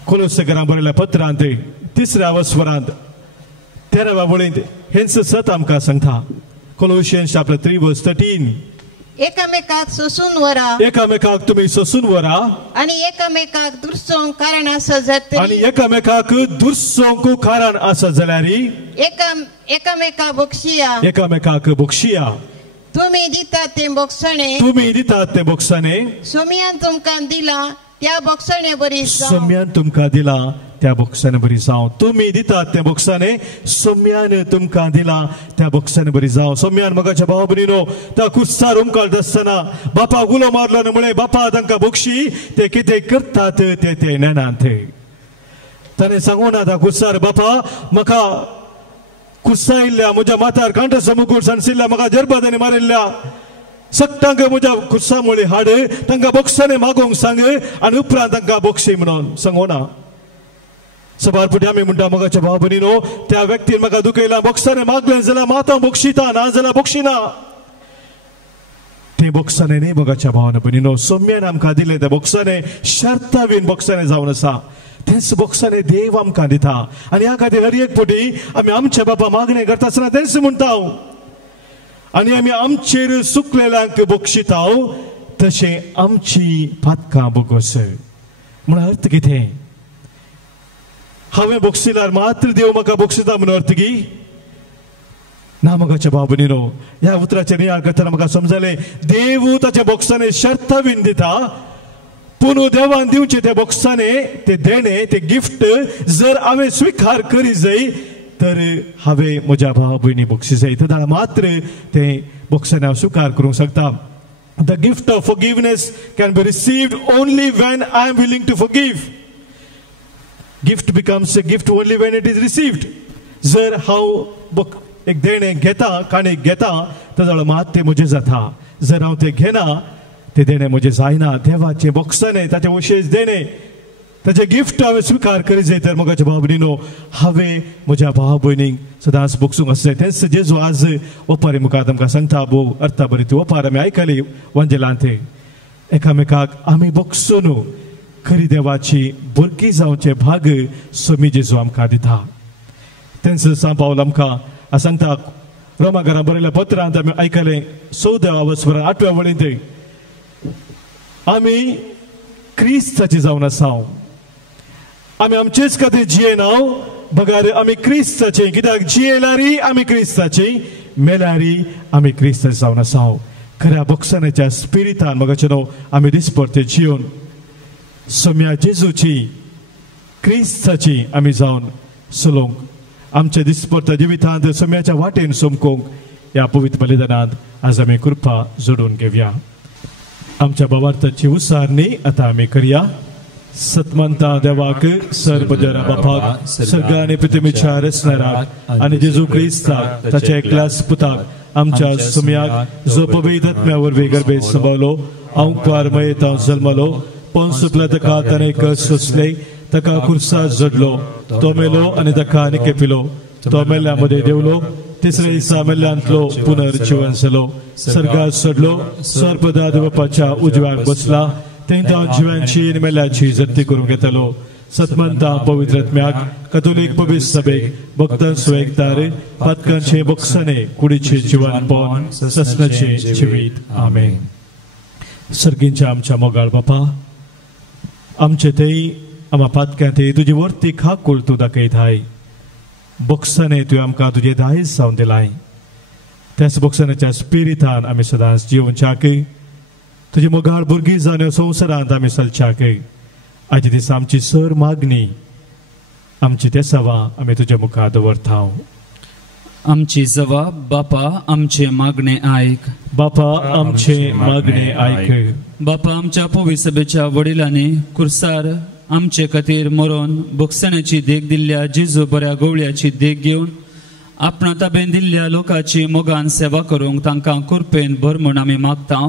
कोलोसेकारांक बरयल्ल्या पत्रांत 3ऱ्या वस्वरांत 13व्या वळींत हेंच सत आमकां सांगता. कोलोशियन्स चॅप्टर 3:13 एकामेकाक सोसून व्हरा. एकामेकाक तुमी सोसून व्हरा आनी एकामेकाक दुर्सोंक कारण आसा जातरी आनी एकामेकाक दुर्सोंक कारण आसा जाल्यार एकामेकाक बक्षिया. एकामेकाक बक्षिया. तुमी दितात तें बक्षणे. तुमी दितात तें बक्षणे. सोम्यान तुमकां दिला त्या बक्षणे बरी जावं. सोम्यान तुमकां दिला त्या बॉक्साने बरी जावं. तुमी दितात त्या बॉक्साने सोम्यान तुमकां दिला त्या बॉक्साने बरी जावं. सोम्यान मोगाच्या भावा भयणीनो त्या कुस्सार उमकाळट आसतना बापा गुलो मारलो न्हू म्हळें बापा तांकां बक्षी ते कितें करतात ते नेनात. ताणें सांगूं ना त्या कुस्सार बापा म्हाका कुस्सा इल्ल्या म्हज्या माथ्यार कांटो मुकूट सांडशिल्ल्या म्हाका जरबदांनी मारिल्ल्या सक्तांक म्हज्या कुस्सा मुळे हाड तांकां बॉक्साने मागोवंक सांग आनी उपरांत तांकां बक्षी म्हणून सांगूं ना. सभार फुटी आमी म्हणटा मोगाच्या भावा भयणीनो त्या व्यक्तीन म्हाका दुखयला बॉक्साने मागलें जाल्यार माता बक्षिता ना जाल्यार बक्षिना. ते बॉक्साने न्ही मोगाच्या भावान भयणीनो सोम्यान आमकां दिलें त्या बॉक्साने शर्तावीन बॉक्साने जावन आसा. तेच बॉक्साने देव आमकां दिता आनी ह्या खातीर हर एक फावटी आमी आमच्या बापा मागणें करता आसतना तेच म्हणटा आनी आमी आमचेर सुकलेल्यांक बक्षिता तशें आमची फातकां बगोस. म्हण अर्थ कितें हांवें बक्षिल्यार मात्र देव म्हाका बक्षिता म्हणून अर्थ गी ना. मोगाच्या भावा भयणीनो ह्या उतराचेर नियाळ करतना म्हाका समजलें देव ताच्या बॉक्साने शर्तावीन दिता पूण देवान दिवचे ते बॉक्साने ते देणे ते गिफ्ट जर हांवें स्विकार करी जाय तर हांवें म्हज्या भावा भयणी बक्षी जाय जाल्यार मात्र ते बॉक्साने हांव स्विकार करूंक शकता. The gift of forgiveness can be received only when I am willing to forgive. Gift becomes a gift only when it is received. जर हांव एक देणें घेता काणीक घेता जाल्यार मात तें म्हजें जाता. जर हांव तें घेना ते देणें म्हजें जायना. देवाचे बॉक्साने ताचे विशेश देणें ताचे गिफ्ट हांवें स्वीकार करी जाय तर मोगाच्या भाव भयणीनो हांवें म्हज्या भाव भयणीक सदांच बोगसूंक आसा जाय तेंच जेजू आज ओपारी मुखार आमकां सांगता भोव अर्था बरी ती ओपार आमी आयकली वंजलांत एकामेकाक आमी बोगसून खरी देवाची भुरगीं जावचे भाग सोमी जेजू आमकां दिता तेंच सांग पावल आमकां सांगता रोमाकारां बरयल्या पत्रांत आमी आयकलें 14व्या वचपरांत 8व्या वळींत आमी क्रिस्ताची जावन आसा आमी आमचेच खातीर जियेना बगार आमी क्रिस्ताची कित्याक जियेल्यारी आमी क्रिस्ताची मेल्यारी आमी क्रिस्ताची जावन आसा खऱ्या बोगसनाच्या स्पिरितान मोगाचें न्हू आमी दिसपरते जियोन सोम्या जेजूची क्रिस्ताची आमी जावन चलोवंक आमच्या दिसपरत्या जिवितांत सोम्याच्या वाटेन सोमकोंक ह्या पवित्र बलिदानांत आज आमी कृपा जोडून घेवया आमच्या भावार्थाची उसारणी आतां आमी करया सतमंता देवाक सर्वदरा बापाक सर्ग आनी पृथ्वीच्या रचणाराक आनी जेजू क्रिस्ताक ताच्या एकल्याच पुताक आमच्या सोम्याक जो पवित्र आत्म्या वरवीं गर्भेंत संभावलो अंकार मयेंत जल्मलो पोंस पिलाताक ताणें कस सोंसले ताका खुर्सार जोडलो तो मेलो आनी ताका निकेपिलो तो मेल्ल्या मदें देवलो तिसऱ्या दिसा मेल्ल्यांतलो पुनर्जीवन जालो सर्गात सोडलो सर्वदा बापाच्या उजव्याक बसला तेंकां जिवांची आनी मेल्ल्याची जप्ती करूंक येतलो सतमंता पवित्र आत्म्याक कॅथोलीक पवित्र सभेक भक्तांचो एकतार पातकांचे बोगसणे कुडीचे जिवन पोवन ससनाचे जिवीत आमेन सर्गींच्या आमच्या मोगाळ बापा आमचे तेई आम्हा पातक्या ते तुजी वर्ती खाकूळ तूं दाखयताय बोगसणे तुवें आमकां तुजे दायज जावन दिलाय त्याच बोगसण्याच्या स्पिरितान आमी सदांच जिवनच्याक तुजी मोगाळ भुरगीं जावन संवसारांत आमी चलच्याक आयच्या दिसा आमची सर मागणी आमची ते सवा आमी तुज्या मुखार दवरता आमची जबाब बापा आमचे मागणे आयक बापा आमचे मागणे आयक बापा आमच्या पवित्र सभेच्या वडिलांनी कुर्सार आमचे खातीर मरोन बोगसण्याची देख दिल्ल्या जेजू बऱ्या गवळ्याची देख घेवन आपणा ताब्यान दिल्ल्या लोकांची मोगान सेवा करूंक तांकां कृपेन भर म्हूण आमी मागता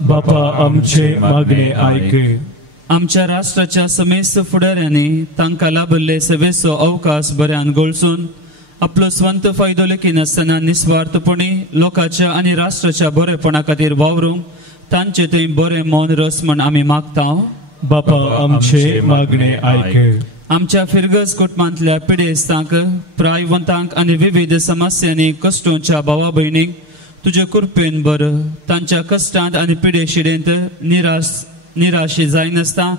बापा आमचे मागणे आयक आमच्या राष्ट्राच्या समेस्त फुडाऱ्यांनी तांकां लाभल्ले सेवेचो अवकाश बऱ्यान गळसून आपलो स्वंत फायदो लेखी नासतना निस्वार्थपणी लोकांच्या आनी राष्ट्राच्या बरेपणा खातीर वावरूंक तांचे थंय बरें मौन रस म्हूण आमी मागता बापा आमचे मागणे आयक आमच्या फिरगस कुटुंबांतल्या पिडेस्तांक प्रायवंतांक आनी विविध समस्यांनी कश्टोच्या भावा भयणीक तुजे कृपेन बर तांच्या कश्टांत आनी पिडे शिडेंत निराशे जायनासता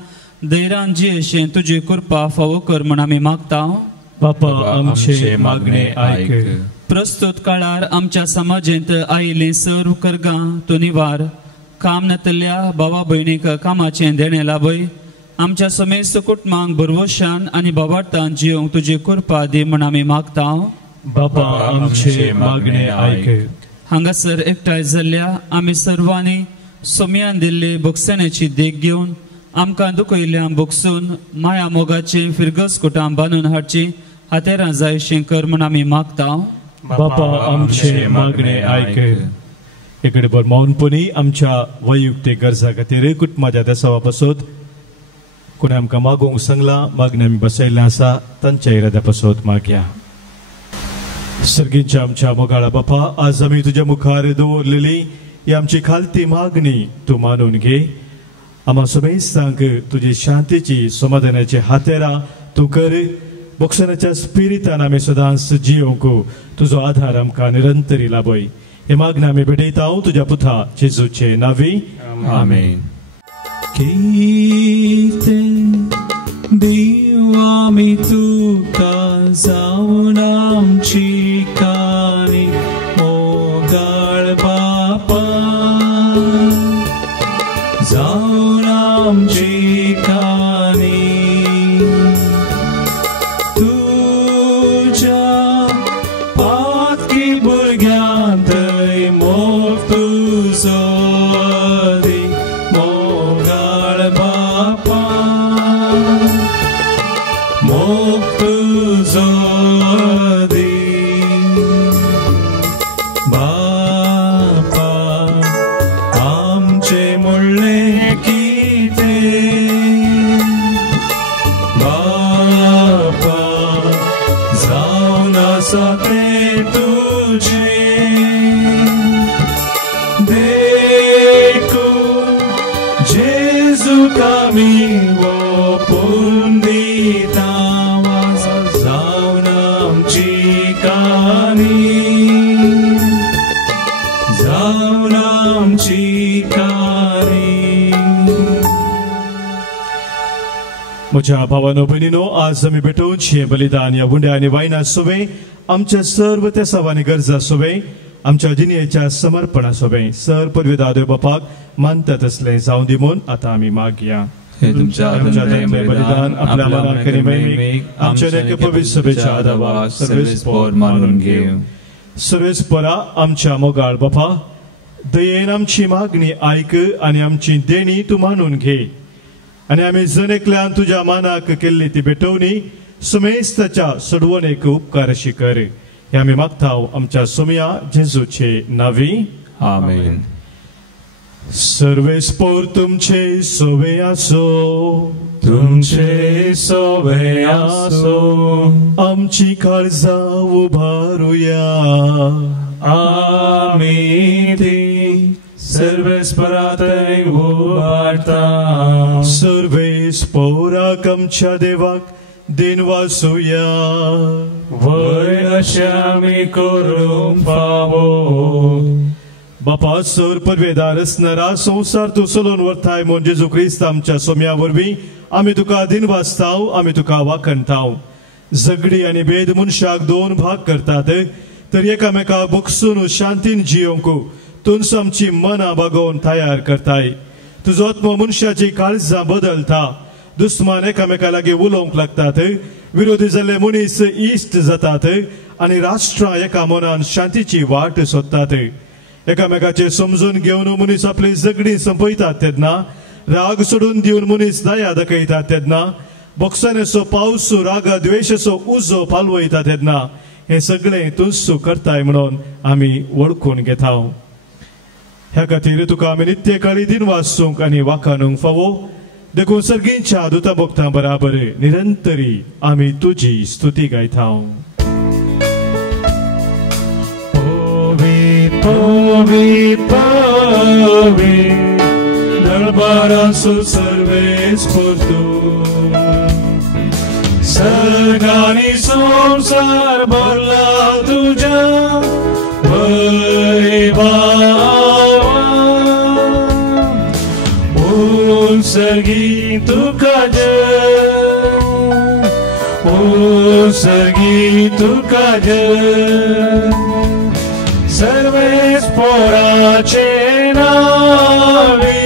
धैर्यान जियेशें तुजी कृपा फावो कर म्हूण आमी मागता बापा आमचे मागणे आयक प्रस्तुत काळार आमच्या समाजेंत आयिल्लीं सर्व कर्गां तूं निवार काम नातल्ल्या भावा भयणीक कामाचें देणें लाभय आमच्या समेस्त कुटुंबांक बरवशान आनी भावार्थान जियोंक तुजी कृपा दी म्हूण आमी मागता बापा आमचे मागणे आयक हांगासर एकठांय जाल्ल्या आमी सर्वांनी सोम्यान दिल्ले बोगसण्याची देख घेवन आमकां दुखयल्ल्यान बोगसून माया मोगाचें फिरगस कुटाम बांदून हाडची हातेरां जायशें कर म्हूण आमी मागता बापा आमचे मागणे आयक एकडे बर मौनपणी आमच्या वैयक्तीक गरजा खातीर कुटुंबाच्या देसावा बसत कोणी आमकां मागोवंक सांगला मागणी आमी बसयल्ले आसा तांच्या इराद्या बसत मागया सर्गींच्या आमच्या मोगाळा बापा आज आमी तुज्या मुखार दवरलेली ही आमची खालती मागणी तूं मानून घे आम्हा समेस्तांक तुजी शांतीची समाधानाची हातेरां तूं कर बोगसण्याच्या स्पिरितान आमी सदांच जियोंक तुजो आधार आमकां निरंतरी लाभय हे मागणी आमी भेटयता तुज्या पुता जेजूचे नावी आमेन देवा मी तुका जाऊन आमची कानी मोगाळ बापा जाऊन आमची कानी तुझ्या पातकी भुरग्यांत मोग तुजो दी मोगाळ बापा मोग तुजो दी बापा आमचे म्हणले कितें आमी ओपून दिता जावन आमची काणी जावन आमची काणी. म्हज्या भावानो भयणीनो, आज आमी भेटून हे बलिदान या बुंड्या आनी वायना सोवे आमच्या सर्व त्या सवानी गरजा सोवे आमच्या जिणेच्या समर्पणा सोवे सर पदवीदादय बापाक मानतात असले जावं दी म्हूण आतां आमी मागया. तुमच्या बलिदान आपल्या मनाक आनी मैमीक आमच्या नेक पवित्र सभेच्या आदाराक सर्वेस्पर मानून घेव. सर्वेस्परा आमच्या मोगाळ बापा, दयेन आमची मागणी आयक आनी आमची देणी तूं मानून घे आनी आमी जनेकल्यान तुज्या मानाक केल्ली ती भेटवणी सुमेस्ताच्या सडवणेक उपकार अशी कर. हे आमी मागताव आमच्या सोमया जेजूचे नावी. आमेन. सर्वेस्पर तुमचे सोवे आसो, तुमचे सोवे आसो, आमची काळजा उबारुया. आमी ती सर्वेस्परांतय उबारता. सर्वेस्पराक आमच्या देवाक दिन वासुया. वय अशें आमी करूंक फावो. बापा सर पदवेदार असणारा संवसार तूं चलोवन व्हरताय म्हूण जेजू क्रिस्त आमच्या सोम्या वरवीं आमी तुका दिन वाचताव, आमी तुका वाखणताव. झगडी आनी भेद मनशाक दोन भाग करतात, तर एकामेकाक बगसून शांतीन जियोंक तुमच आमची मनां बागोवन तयार करताय. तुजो आत्मो मनशाची काळजां बदलता. दुस्मान एकामेका लागीं उलोवंक लागतात, विरोधी जाल्ले मनीस इश्ट जातात आनी राष्ट्रां एका मनान शांतीची वाट सोदतात. एकामेकाचे समजून घेवन मनीस आपली झगडी संपयतात तेन्ना, राग सोडून दिवन मनीस दया दाखयतात तेन्ना, बोगसानेचो पावस राग द्वेशाचो उजो पालवयता तेन्ना हे सगळें तूंच करताय म्हणून आमी वळखून घेताव. ह्या खातीर तुका आमी नित्य काळी दिन वाचूंक आनी वाखाणूंक फावो. देखून सर्गींच्या दुता भक्तां बराबर निरंतरी आमी तुजी स्तुती गायताव. Povi, povi, darbarasu सर्वेस्पर तूं. सर्गानी संसार भरला तुझ्या वैभवा. सर्गी तुका जय, सर्गी तुका जय. सर्वेस्पराचे नावी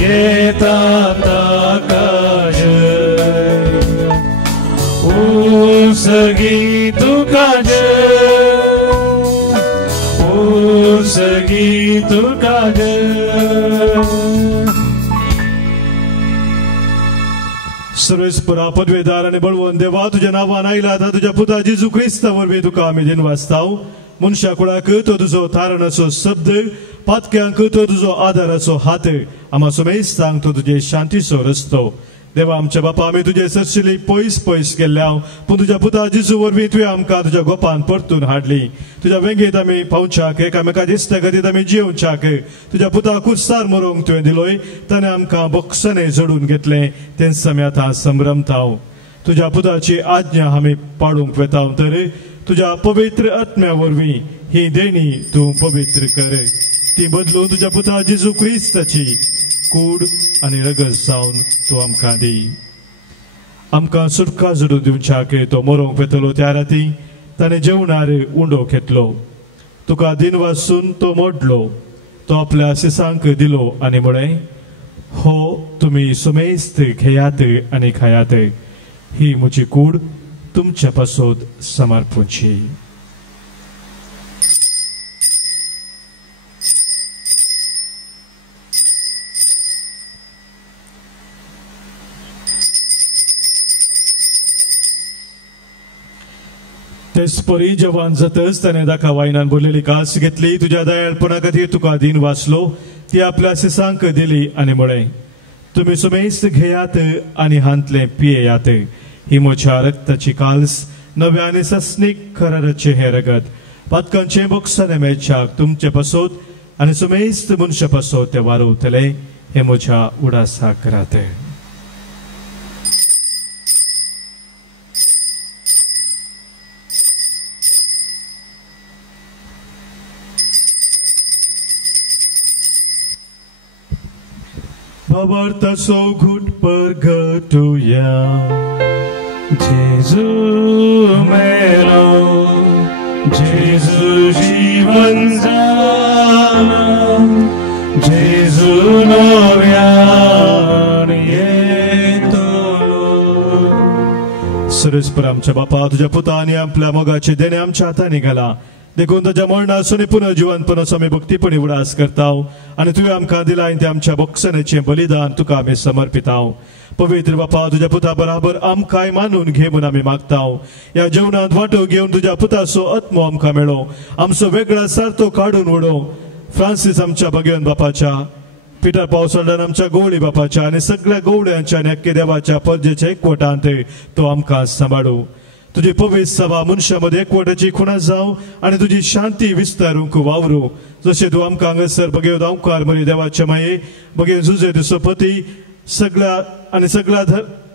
येता ताका जय. सर्गी तुका जय, सर्गी तुका जय. सर्वेस्परा पदवेदार आनी बळवंत देवा, तुज्या नांवान आयला तुज्या पुता जेजू क्रिस्ता वरवीं तुका आमी दिन वाचताव. मनशा कुळाक तो तुजो तारणाचो शब्द, पातक्यांक तो तुजो आदाराचो हात, आमा सुमेस्तांक तो तुजे शांतीचो रस्तो. देवा आमच्या बापा, आमी तुजे सरशिली पयस पयस केल्ल्या, पूण तुज्या पुता जेजू वरवीं तुवें आमकां तुज्या गोपान परतून हाडली. तुज्या वेंगेत आमी पावच्याक, एकामेका दिसत्या गतीत आमी जियोवच्याक तुज्या पुता कुर्सार मरोवंक तुवें दिलोय. ताणें आमकां बोगसने जोडून घेतलें, तेंच आमी आतां संभ्रमताव. तुज्या पुताची आज्ञा आमी पाळूंक वेताव, तर तुझ्या पवित्र आत्म्या वरवीं ही देणी तूं पवित्र कर. ती बदलून तुज्या पुता जेजू क्रिस्ताची कूड आनी रगत जावन तूं आमकां दी. आमकां सुटका जोडून दिवच्याक तो मरोवंक वेतलो त्या राती ताणें जेवणार उंडो घेतलो. तुका दिन वाचून तो मोडलो, तो आपल्या शिसांक दिलो आनी म्हळें, हो तुमी सुमेस्त घेयात आनी खायात. ही म्हजी कूड तुमच्या पासोद समर्पूची. तेच परी जवान जातच ताणें दाखा वायनान भरलेली कास घेतली. तुज्या दयाळपणा खातीर तुका दिन वाचलो. ती आपल्या शिसांक दिली आनी म्हळें, तुमी सुमेस्त घेयात आनी हांतले पियेयात. ही म्हज्या रक्ताची काल्स, नव्या आनी सस्नीक कराराचे हे रगत. पातकांचे बोगसाने मेळच्याक तुमचे पासोत आनी सुमेस्त मनशा पासोत ते वारवतले. हे म्हज्या उडासाक राते. Babartaso gut pergatuya Jesu mero Jesu जीवन जाना Jesu नव्यान येतलो. सरस्पर आमच्या बापा तुझ्या पुतानी आपल्या मोगाचे देणे आमच्या हाताने घाला. देखून तुझ्या मरणासून पुनर्जीवनपणाचो आमी भक्तीपणी उडास करताव आनी तुवें आमकां दिलाय ते आमच्या बक्षानेचें बलिदान तुका आमी समर्पिताव. पवित्र बापा तुझ्या पुता बराबर आमकांय मानून घे म्हूण आमी मागताव. ह्या जेवणांत वांटो घेवन तुझ्या पुताचो आत्मो आमकां मेळो. आमचो वेगळा सारतो काडून उडो. फ्रांसीस आमच्या भगवन बापाच्या, पिटर पावसाळ्यान आमच्या गवळी बापाच्या आनी सगळ्या गवळ्यांच्या आनी अख्खे देवाच्या पर्जेच्या एकवटांत तो आमकां सांबाळू. तुझी पवित्र सभा मनशामध्ये एकवटाची खुणा जावं आणि तुझी शांती विस्तारूंक वावरू. जशें तूं आमकां हांगासर भगेव दावकार मरी देवाचे माये भगेव जुजे तुजो पती सगळ्या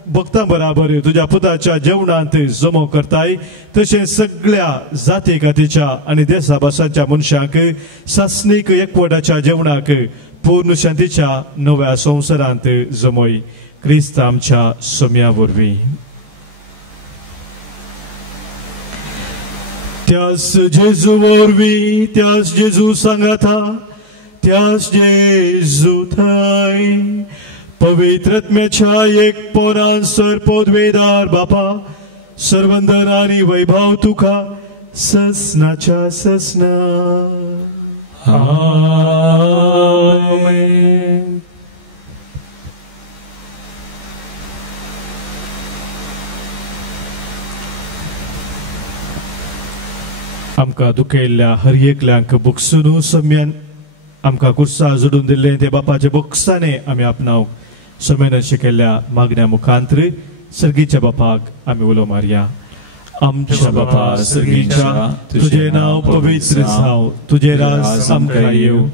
भक्तां बराबर तुझ्या पुताच्या जेवणांत जमो करताय तशें सगळ्या जाती खातीच्या आनी देशा भासांच्या मनशांक सासणीक एकवटाच्या जेवणाक पूर्ण शांतीच्या नव्या संवसारांत जमोय. क्रिस्त आमच्या सोम्या वरवीं. त्यास जेजू वरवीं त्यास जेजू सांगाता त्यास जेजू थंय पवित्रत्म्याच्या एक पोरान सरपोदवेदार बापा सर्वंदर आनी वैभव तुका ससनाच्या ससना. आमेन. आमकां दुखयल्ल्या हर एकल्यांक बुक्सून सम्यान आमकां कुर्सा जोडून दिल्ले ते बापाचे बुक्साने आमी आपणावंक सम्यान शिकयल्ल्या मागण्या मुखांतर सर्गीच्या बापाक आमी उलो मारया. आमच्या बापा सर्गीच्या तुझे नाव पवित्र जावं. तुझे राज आमकां येवं.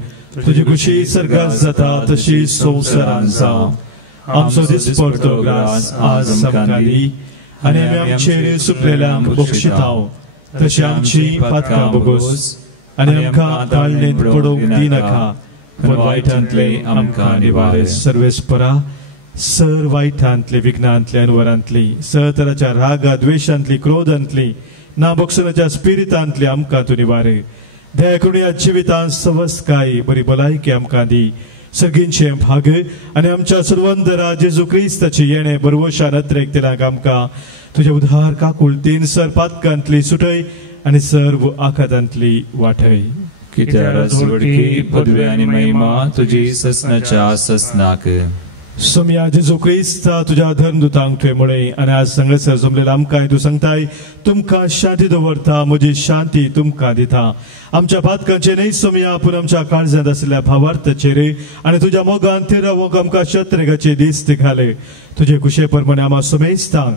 तुजी खुशी सर्गात जाता तशी संवसारांत जावं. आमचो दिसपडतो ग्रास आज आमकां दी आनी आमी आमचेर सुकलेल्यांक बक्षिताव तशी आमची पातकां बोगोस आनी आमकां ताळणेंत पडोवंक दिनाका पूण वायटांतले आमकां निवार. सर्वेस्परा सर वायटांतली विघ्नांतली अनवरांतली सर तराच्या रागा द्वेशांतली क्रोधांतली ना बक्षणाच्या स्पिरितांतली आमकां तूं निवार. दया करून ह्या जिवितांत सवस्काय बरी भलायकी आमकां दी. सगळींचे भाग आनी आमच्या सर्वंदरा जेजू क्रिस्ताची येणे बरवशा नत्रेक दिलांक आमकां तुझे उधार काकुळतीन सर पातकांतली सुटय आनी सर्व आखातांतली वाटय. कित्याकी पदवी आनी महिमा तुजी ससनाच्या ससनाक. सोम्या जेजू क्रिस्ता तुझ्या धर्मदुतांक तुवें म्हळें आनी आज संगसर जमलेला आमकांय तूं सांगताय तुमकां शांती दवरता म्हजी शांती तुमकां दिता. आमच्या पातकांचे न्हय सोम्या पूण आमच्या काळजांत आसलेल्या भावार्थाचेर आनी तुज्या मोगान ते रावंक आमकां शत्रेगाचे दिस्त घाले. तुजे कुशे प्रमाणे आमी सोमेस्तांक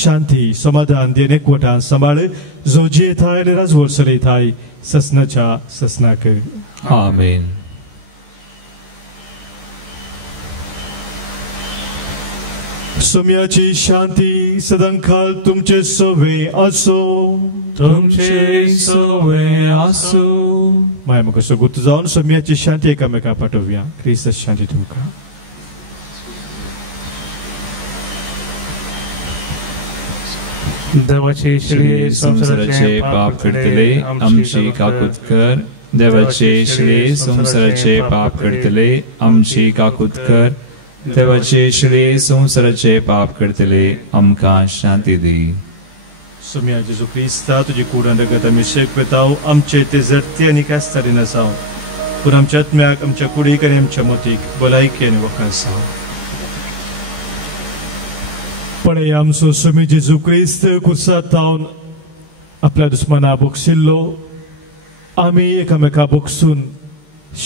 शांती समाधान देन एकवटान सांबाळ जो जियेताय आनी राजवट चलयताय ससनाच्या ससनाक. आमेन. सोम्याची शांती सदांकाल तुमचे सोवे आसो. तुमचे सोवे आसो. माय म्हाका सोगूत जावन सोम्याची शांती एकामेका पाठोवया. क्रिस्त शांती तुमकां. देवाचे श्री संसाराचे पाप करतले आमची काकूत कर. देवाचे श्री संसाराचे पाप करतले आमची काकूत कर. देवाचे श्री संसाराचे पाप करतले आमकां शांती दी. सोम्या जेजू क्रिस्ता तुजी कूड रगत आमी शेकवेताव आमचे ते जडते आनी कास्तारी नसाव पूण आमच्या आत्म्याक आमच्या कुडीक आनी आमच्या मोतीक भलायकी आनी वखद जावं. पण आमचो सोमी जेजू क्रिस्त कुर्सात तावन आपल्या दुस्माना बोगशिल्लो आमी एकामेका बोगसून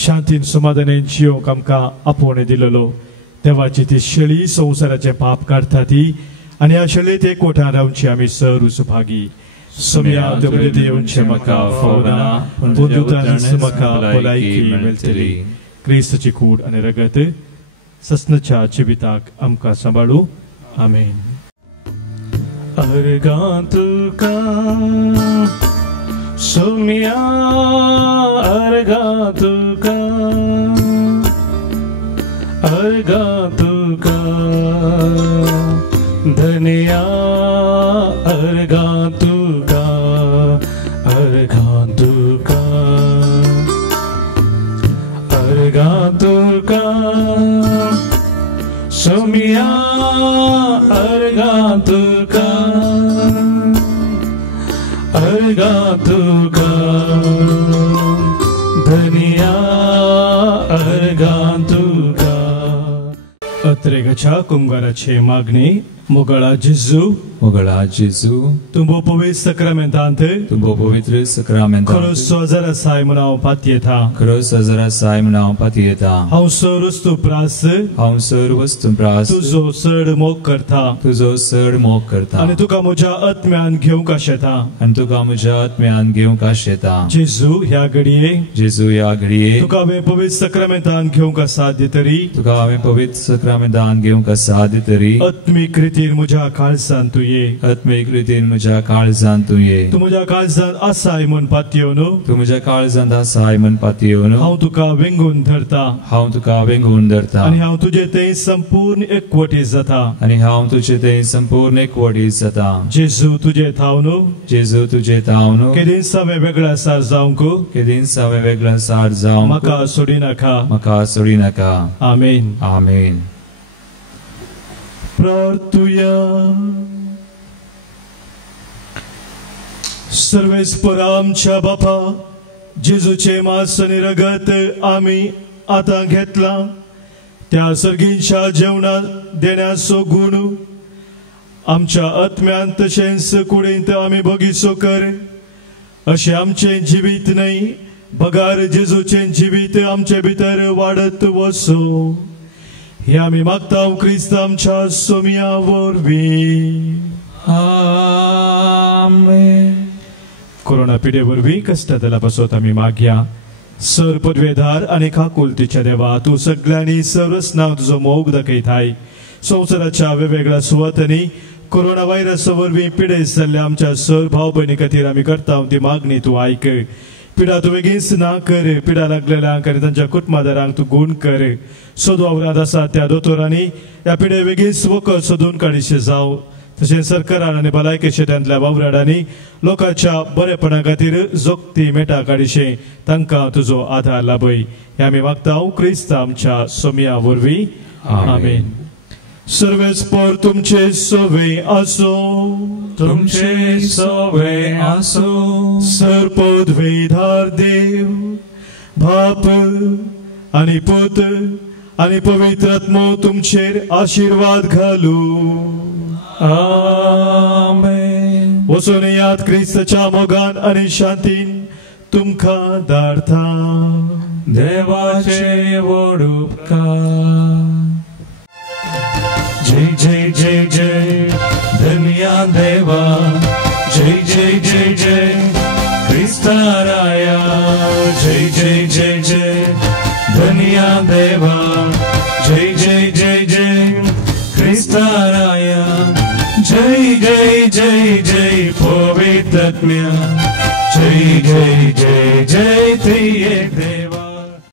शांतीन समाधानान जियोंक आमकां आपोवणें दिलेलो. देवाची ती शेळी संवसाराचे पाप काडटा ती आनी ह्या शेळयेत एकवटान रावची आमी सर सुभागी. सोम्या देवळेंत येवचे म्हाका फावना पूण दुतांनी म्हाका भलायकी मेळटली. क्रिस्ताची कूड आनी रगत ससनच्या जिविताक आमकां सांबाळू आमेन. अर्गा तुका सोम्या अर्गा तुका धन्या अर्गा तुका सोम्या अर्गा तुका धन्या अर्गा तुका. अत्रेगच्या कुंभाराचे मागणी मोगळा जेजू तुंबो पवित्र सक्रमेंतांत खरोच सोजरा साय मनाव पातयेता हांव सर्वस्तु प्रास तुजो चड मोग करता आनी तुका म्हज्या आत्म्यान घेवंक आशेता जेजू ह्या घडये तुका हांवें पवित्र सक्रमेंतांत घेवंक साध्य तरी आत्मीक रितीन म्हज्या काळजांत तूं ये तूं म्हज्या काळजांत आसाय म्हूण पातयेवन हांव तुका वेंगून धरता आनी हांव तुजे थंय संपूर्ण एकवटीत जाता जेजू तुजे थाव न्हू केदीन सावे वेगळा सार जावंक म्हाका सोडी नाका आमेन. प्रार्थुया. सर्वेस्पर आमच्या बापा जेजूचे मांस आनी रगत आमी आतां घेतला त्या सर्गीच्या जेवणा देण्याचो गुण आमच्या आत्म्यान तशेंच कुडींत आमी बगीचो कर अशें आमचें जिवीत न्हय बगार जेजूचें जिवीत आमचे भितर वाडत वचो हे आमी मागता क्रिस्त आमच्या सोम्या वरवीं. आमेन. कोरोना पिडे वरवीं कश्टातला पासत आमी मागया. सर पदवेदार आनी काकुलतीच्या देवा तूं सगळ्यांनी सर्वस्नांव तुजो मोग दाखयताय. संवसाराच्या वेगवेगळ्या सुवातांनी कोरोना व्हायरस वरवीं पिडे जाल्ल्या आमच्या सर भाव भयणी खातीर आमी करता ती मागणी तूं आयक. पिडा तूं बेगीनच ना कर. पिडा लागलेल्यांक आनी तांच्या कुटुंबादारांक तूं गूण कर. सोदवावरांत आसा त्या दोतोरांनी ह्या पिडे बेगीनच वखद सोदून काडीशे जावं. तशेंच सरकारान आनी भलायकी क्षेत्रांतल्या वावराडांनी लोकांच्या बरेपणा खातीर जोगती मेटा काडीशे तांकां तुजो आधार लाभय हे आमी मागता क्रिस्त आमच्या सोम्या वरवीं. आमेन. सर्वेस्पर तुमचे सोवे आसो सर पदवेदार देव बाप आनी पुत आनी पवित्र आत्मो तुमचेर आशीर्वाद घालू. आमेन. वचून याद क्रिस्ताच्या मोगान आनी शांतीन तुमकां धाडटा. देवाचे व्हड उपकार. जय जय जय जय धन्या देवा. जय जय जय जय क्रिस्ता राया. जय जय जय जय धन्या देवा. जय जय जय जय क्रिस्ता राया. जय जय जय जय पवित्र आत्म्या. जय जय जय जय त्रिएक देव.